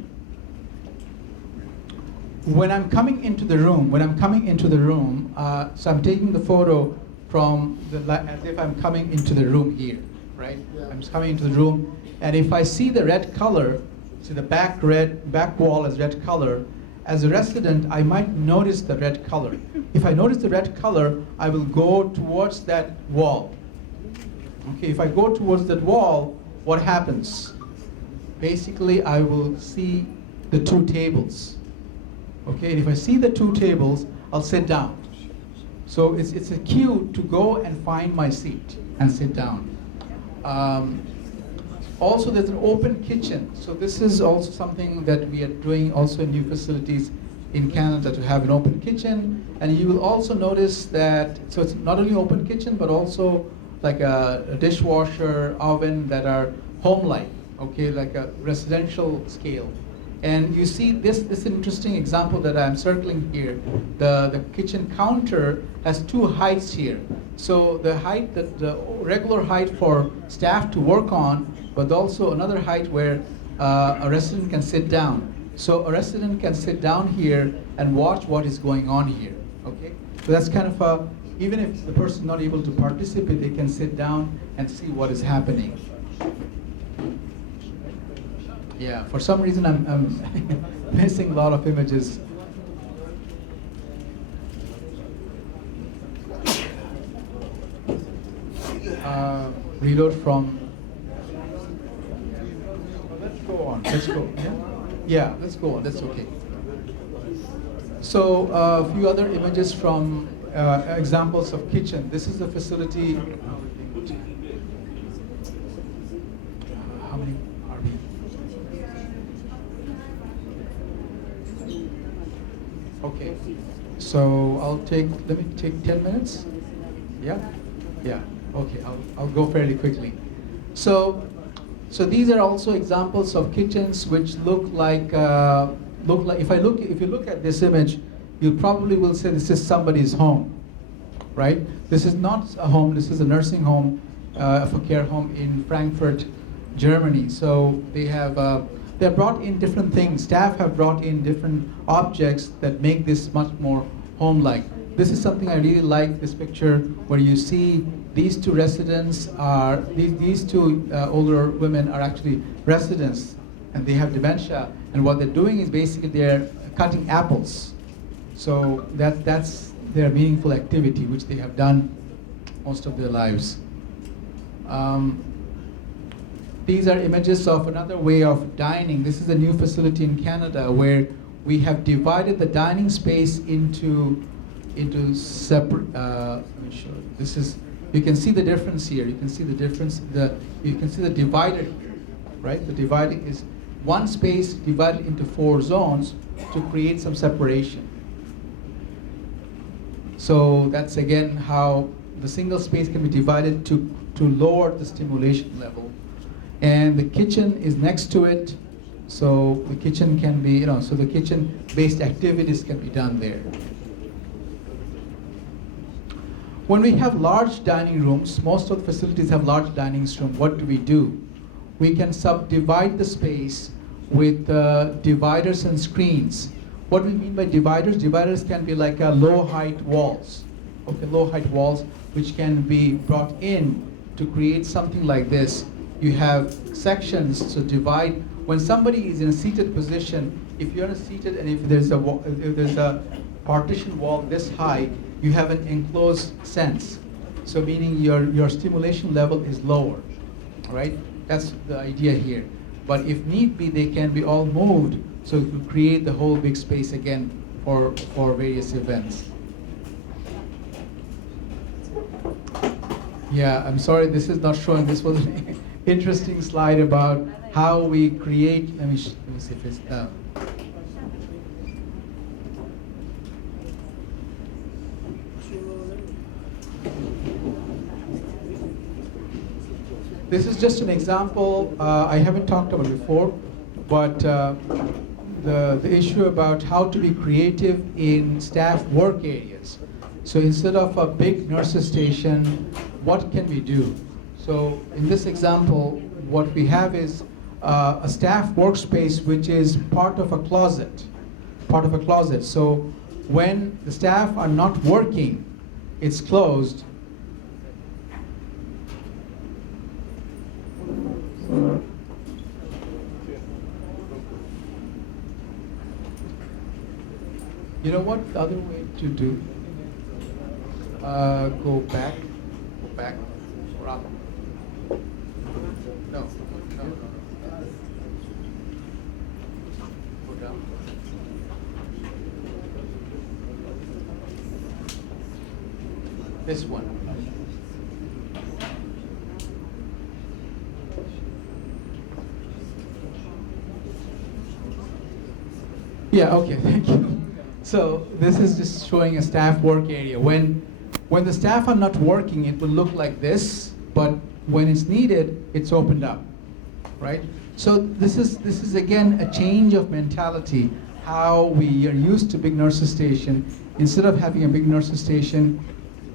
When I'm coming into the room, so I'm taking the photo from as if I'm coming into the room here, right? Yeah. I'm just coming into the room, and if I see the red color, see the back wall as red color, as a resident, I might notice the red color. If I notice the red color, I will go towards that wall. Okay, if I go towards that wall, what happens? Basically, I will see the two tables. Okay, and if I see the two tables, I'll sit down. So it's a cue to go and find my seat and sit down. Also, there's an open kitchen. So this is also something that we are doing also in new facilities in Canada, to have an open kitchen. And you will also notice that, so it's not only open kitchen, but also like a dishwasher, oven that are home-like, okay, like a residential scale. And you see this interesting example that I'm circling here. The kitchen counter has two heights here. So the height, the regular height for staff to work on, but also another height where a resident can sit down. So a resident can sit down here and watch what is going on here, okay? So that's kind of a, even if the person is not able to participate, they can sit down and see what is happening. Yeah, for some reason I'm missing a lot of images. Reload from, let's go on, let's go, yeah, let's go on, that's okay. So a few other images from examples of kitchen. This is the facility. How many are we? Okay, so let me take 10 minutes. Yeah, yeah. Okay, I'll go fairly quickly. So these are also examples of kitchens which look like if you look at this image, you probably will say this is somebody's home, right? This is not a home. This is a nursing home, for care home in Frankfurt, Germany. So they brought in different things. Staff have brought in different objects that make this much more home-like. This is something I really like, this picture where you see these two residents are, these two older women are actually residents, and they have dementia, and what they're doing is basically they're cutting apples. So that's their meaningful activity, which they have done most of their lives. These are images of another way of dining. This is a new facility in Canada where we have divided the dining space into separate, let me show you. This is, you can see the difference here. You can see the difference, you can see the divider here, right? The dividing is one space divided into 4 zones to create some separation. So that's again how the single space can be divided to lower the stimulation level. And the kitchen is next to it, so the kitchen can be, so the kitchen-based activities can be done there. When we have large dining rooms, most of the facilities have large dining rooms, what do? We can subdivide the space with dividers and screens. What do we mean by dividers? Dividers can be like low-height walls, okay, low-height walls which can be brought in to create something like this. You have sections to divide. When somebody is in a seated position, if you're seated and if there's a partition wall this high, you have an enclosed sense. So meaning your stimulation level is lower, right? That's the idea here. But if need be, they can be all moved so to create the whole big space again for various events. Yeah, I'm sorry this is not showing. This was an interesting slide about how we create. Let me see if it's This is just an example I haven't talked about before, but the issue about how to be creative in staff work areas. So instead of a big nurses station, what can we do? So in this example, what we have is a staff workspace which is part of a closet. So when the staff are not working, it's closed. You know what the other way to do? Go back, up. No. Go down. This one. Yeah, okay, thank you. So this is just showing a staff work area. When the staff are not working, it will look like this, but when it's needed, it's opened up, right? So this is again a change of mentality, how we are used to big nurses station. Instead of having a big nurses station,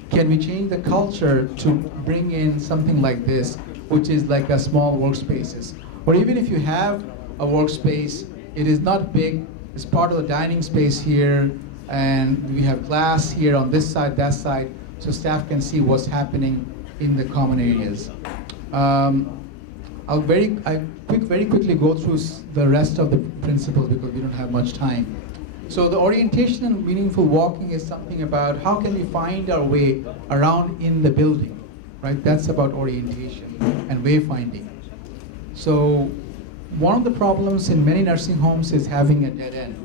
can we change the culture to bring in something like this, which is like a small workspaces? Or even if you have a workspace, It is not big. It's part of the dining space here, and we have glass here on this side, that side, so staff can see what's happening in the common areas. I'll very quickly go through the rest of the principles because we don't have much time. So the orientation and meaningful walking is something about how can we find our way around in the building, right? That's about orientation and wayfinding. So one of the problems in many nursing homes is having a dead end.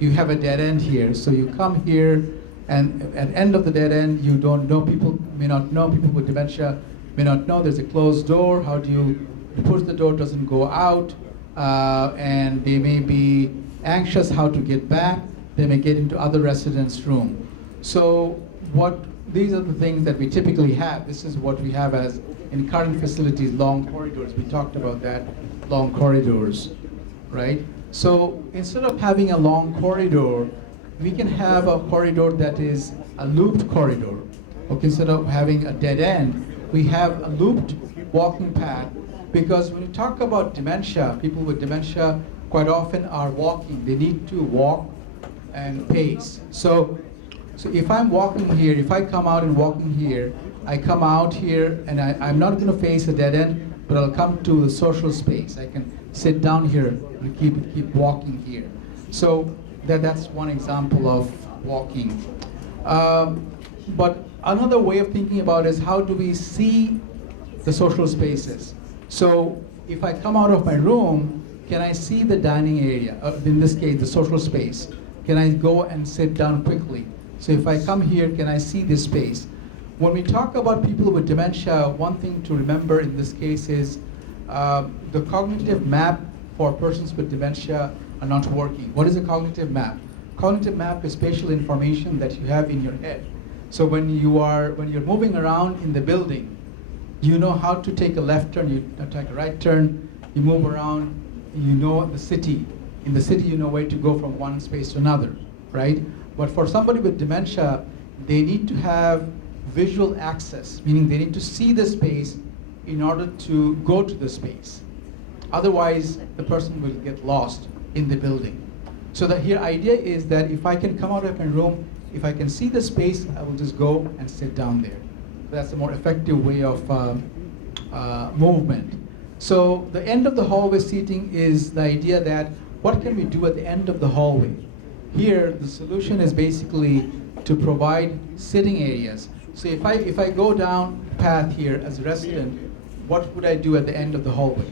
You have a dead end here, so you come here, and at the end of the dead end, you don't know people, may not know people with dementia, may not know there's a closed door. How do you push the door, doesn't go out, and they may be anxious how to get back. They may get into other residents' room. So these are the things that we typically have. This is what we have as in current facilities, long corridors. We talked about that, long corridors, right? So instead of having a long corridor, we can have a corridor that is a looped corridor. Okay, instead of having a dead end, we have a looped walking path, because when you talk about dementia, people with dementia quite often are walking. They need to walk and pace. So if I'm walking here, if I come out and walking here, I come out here and I'm not going to face a dead end, but I'll come to the social space. I can sit down here and keep walking here. So that's one example of walking. But another way of thinking about it is how do we see the social spaces? So if I come out of my room, can I see the dining area? In this case, the social space. Can I go and sit down quickly? So if I come here, can I see this space? When we talk about people with dementia, one thing to remember in this case is the cognitive map for persons with dementia are not working. What is a cognitive map? Cognitive map is spatial information that you have in your head. So when you're moving around in the building, you know how to take a left turn, you take a right turn, you move around, you know the city. In the city, you know where to go from one space to another, right? But for somebody with dementia, they need to have visual access, meaning they need to see the space in order to go to the space. Otherwise, the person will get lost in the building. So the idea is that if I can come out of my room, if I can see the space, I will just go and sit down there. That's a more effective way of movement. So the end of the hallway seating is the idea that what can we do at the end of the hallway? Here, the solution is basically to provide sitting areas. So if I go down path here as a resident, what would I do at the end of the hallway?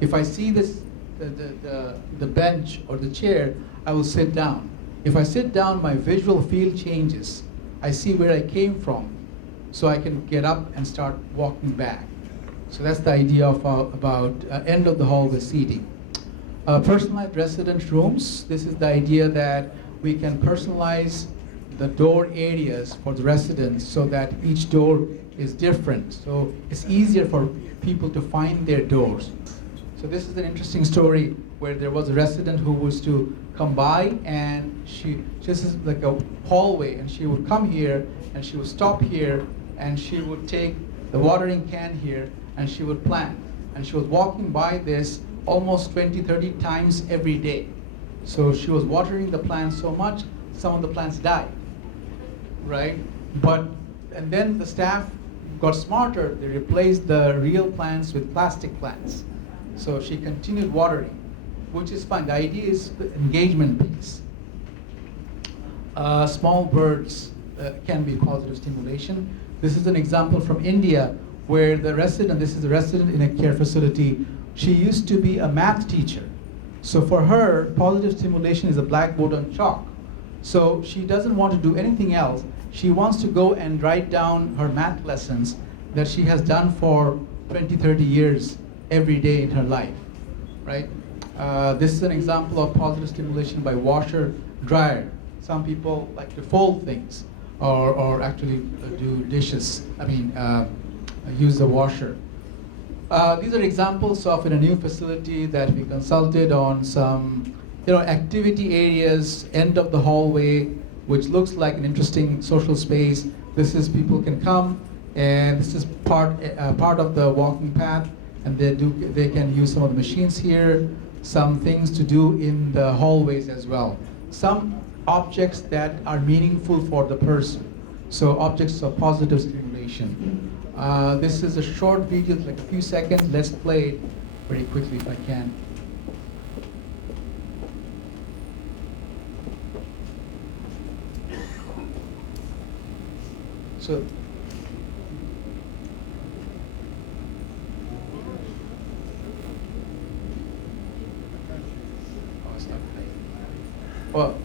If I see this, the bench or the chair, I will sit down. If I sit down, my visual field changes. I see where I came from, so I can get up and start walking back. So that's the idea of about end of the hallway seating. Personalized resident rooms. This is the idea that we can personalize the door areas for the residents so that each door is different. So it's easier for people to find their doors. So this is an interesting story where there was a resident who was to come by, and this is like a hallway, and she would come here and she would stop here and she would take the watering can here and she would plant. And she was walking by this almost 20-30 times every day. So she was watering the plants so much, some of the plants died, right? And then the staff got smarter. They replaced the real plants with plastic plants. So she continued watering, which is fine. The idea is the engagement piece. Small birds can be positive stimulation. This is an example from India where the resident, this is a resident in a care facility, she used to be a math teacher. So for her, positive stimulation is a blackboard on chalk. So she doesn't want to do anything else. She wants to go and write down her math lessons that she has done for 20-30 years every day in her life, right? This is an example of positive stimulation by washer dryer. Some people like to fold things or actually do dishes, use the washer. These are examples of in a new facility that we consulted on some activity areas, end of the hallway, which looks like an interesting social space. This is people can come, and this is part of the walking path, and they can use some of the machines here. some things to do in the hallways as well. Some objects that are meaningful for the person. So objects of positive stimulation. This is a short video, like a few seconds. Let's play it very quickly if I can. So. Well,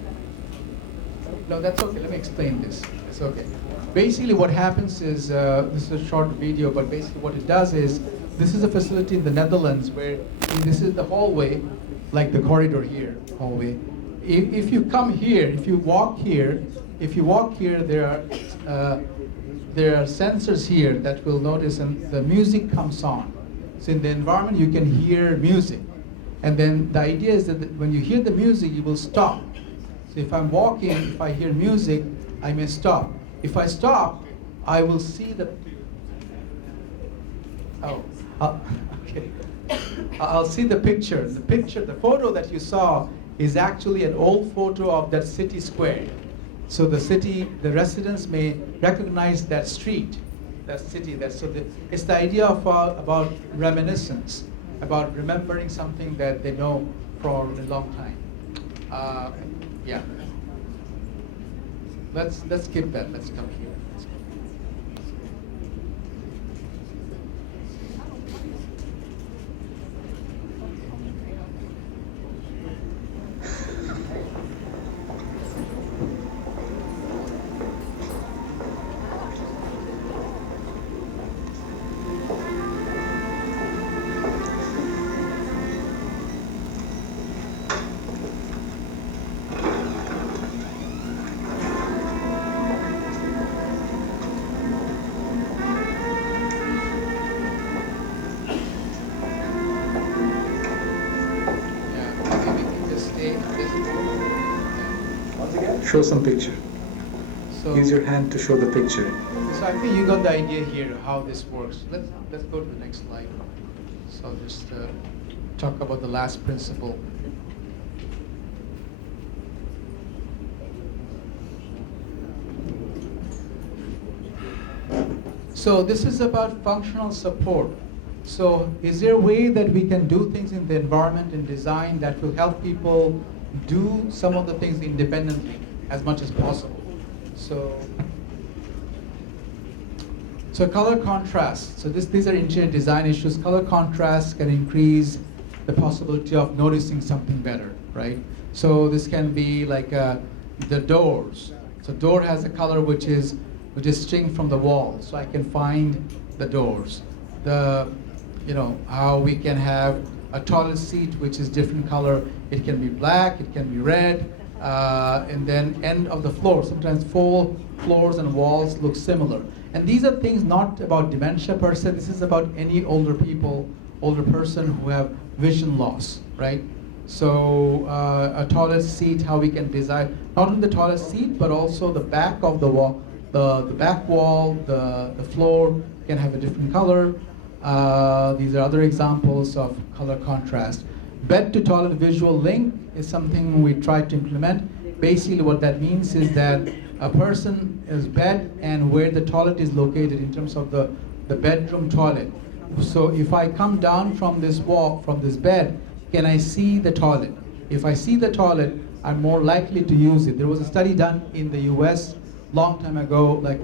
no, that's okay. Let me explain this. It's okay. Basically, what happens is, this is a short video, but basically what it does is, this is a facility in the Netherlands where this is the hallway, like the corridor here, hallway. If you come here, if you walk here, there are sensors here that will notice, and the music comes on. So in the environment, you can hear music. And then the idea is that when you hear the music, you will stop. So if I'm walking, if I hear music, I may stop. If I stop, I will see the. Okay. I'll see the picture. The photo that you saw is actually an old photo of that city square. So the residents may recognize that street, that city. It's the idea of about reminiscence, about remembering something that they know for a long time. Yeah. Let's skip that. Let's come here. Show some picture. So, use your hand to show the picture. So I think you got the idea here how this works. Let's go to the next slide. So I'll just talk about the last principle. So this is about functional support. So is there a way that we can do things in the environment and design that will help people do some of the things independently as much as possible? So color contrast. So these are interior design issues. Color contrast can increase the possibility of noticing something better, right? So this can be like the doors. So door has a color which is distinct from the wall, so I can find the doors. How we can have a toilet seat which is different color. It can be black, it can be red, and then end of the floor. Sometimes full floors and walls look similar. And these are things not about dementia per se. This is about any older person who have vision loss, right? So a toilet seat, how we can design not only the toilet seat but also the back of the wall, the back wall, the floor can have a different color. These are other examples of color contrast. Bed to toilet visual link is something we tried to implement. Basically what that means is that a person is bed and where the toilet is located in terms of the bedroom toilet. So if I come down from this wall, from this bed, can I see the toilet? If I see the toilet, I'm more likely to use it. There was a study done in the US long time ago, like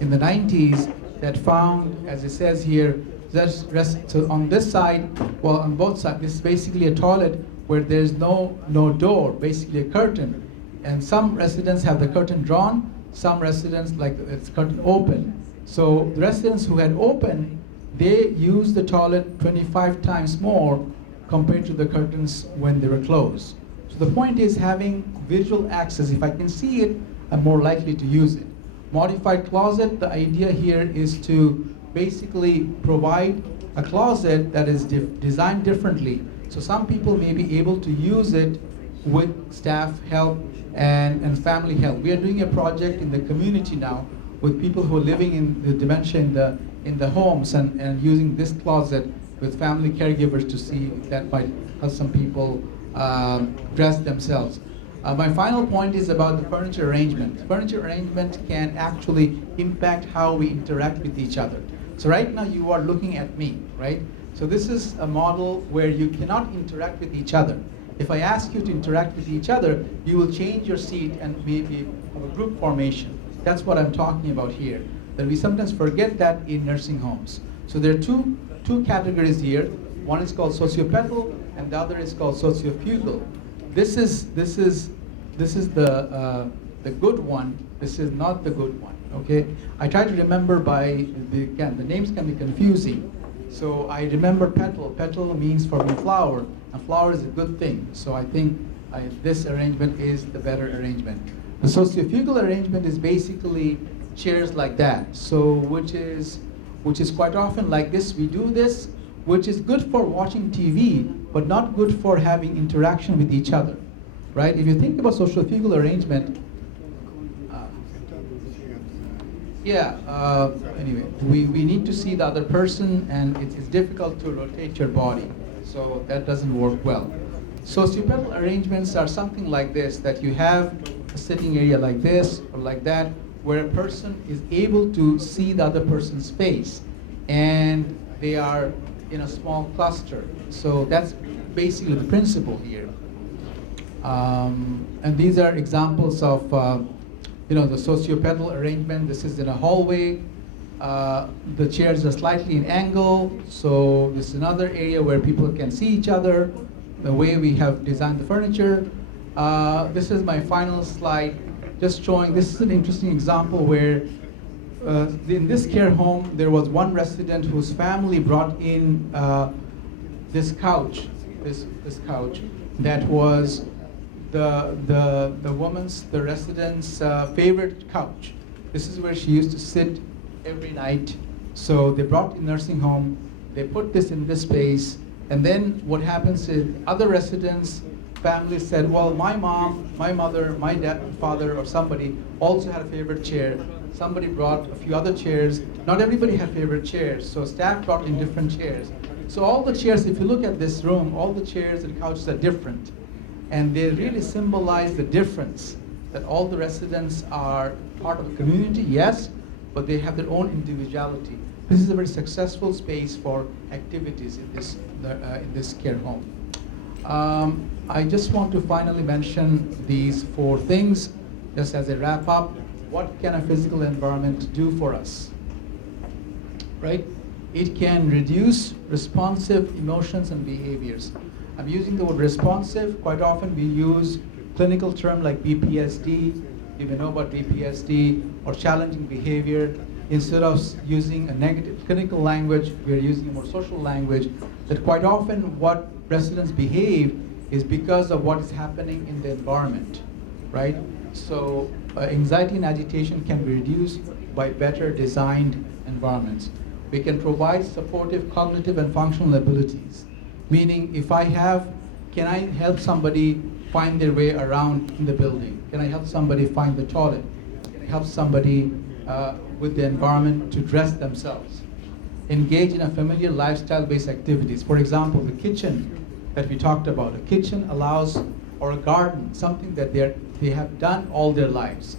in the 90s, that found, as it says here, so on this side, well, on both sides, this is basically a toilet where there's no door, basically a curtain. And some residents have the curtain drawn, some residents like it's curtain open. So the residents who had open, they used the toilet 25 times more compared to the curtains when they were closed. So the point is having visual access. If I can see it, I'm more likely to use it. Modified closet, the idea here is to basically provide a closet that is designed differently. So some people may be able to use it with staff help and family help. We are doing a project in the community now with people who are living in the dementia in the homes and using this closet with family caregivers to see if that might help some people dress themselves. My final point is about the furniture arrangement. Furniture arrangement can actually impact how we interact with each other. So right now you are looking at me, right? So this is a model where you cannot interact with each other. If I ask you to interact with each other, you will change your seat and maybe have a group formation. That's what I'm talking about here. That we sometimes forget that in nursing homes. So there are two categories here. One is called sociopetal, and the other is called sociofugal. This is the good one. This is not the good one. Okay. I try to remember by the names can be confusing. So I remember petal. Petal means for me flower, and flower is a good thing. So I think this arrangement is the better arrangement. The sociofugal arrangement is basically chairs like that. So which is quite often like this. We do this, which is good for watching TV, but not good for having interaction with each other, right? If you think about sociofugal arrangement, anyway, we need to see the other person, and it's difficult to rotate your body, so that doesn't work well. Sociopetal arrangements are something like this, that you have a sitting area like this or like that, where a person is able to see the other person's face, and they are in a small cluster. So that's basically the principle here. And these are examples of the sociopetal arrangement. This is in a hallway. The chairs are slightly in angle, so this is another area where people can see each other, the way we have designed the furniture. This is my final slide, just showing, this is an interesting example where in this care home, there was one resident whose family brought in this couch, this couch, that was the resident's favorite couch. This is where she used to sit every night. So they brought in nursing home, they put this in this space, and then what happens is other residents, families said, well, my mom, my mother, my dad, father, or somebody also had a favorite chair. Somebody brought a few other chairs. Not everybody had favorite chairs, so staff brought in different chairs. So all the chairs, if you look at this room, all the chairs and couches are different. And they really symbolize the difference, that all the residents are part of a community, yes, but they have their own individuality. This is a very successful space for activities in this care home. I just want to finally mention these 4 things, just as a wrap up. What can a physical environment do for us? Right? It can reduce responsive emotions and behaviors. I'm using the word responsive. Quite often we use clinical term like BPSD. You may know about BPSD, or challenging behavior. Instead of using a negative clinical language, we're using a more social language. That quite often what residents behave is because of what is happening in the environment, right? So anxiety and agitation can be reduced by better designed environments. We can provide supportive cognitive and functional abilities. Meaning, can I help somebody find their way around in the building? Can I help somebody find the toilet? Can I help somebody with the environment to dress themselves? Engage in a familiar lifestyle-based activities. For example, the kitchen that we talked about. A kitchen allows, or a garden, something that they have done all their lives.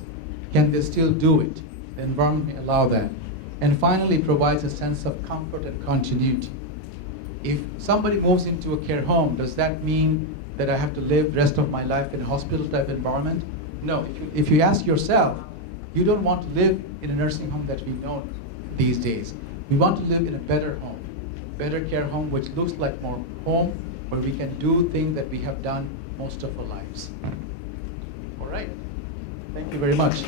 Can they still do it? The environment may allow that. And finally, provides a sense of comfort and continuity. If somebody moves into a care home, does that mean that I have to live the rest of my life in a hospital type environment? No. If you ask yourself, you don't want to live in a nursing home that we know these days. We want to live in a better home, better care home, which looks like more home, where we can do things that we have done most of our lives. All right. Thank you very much.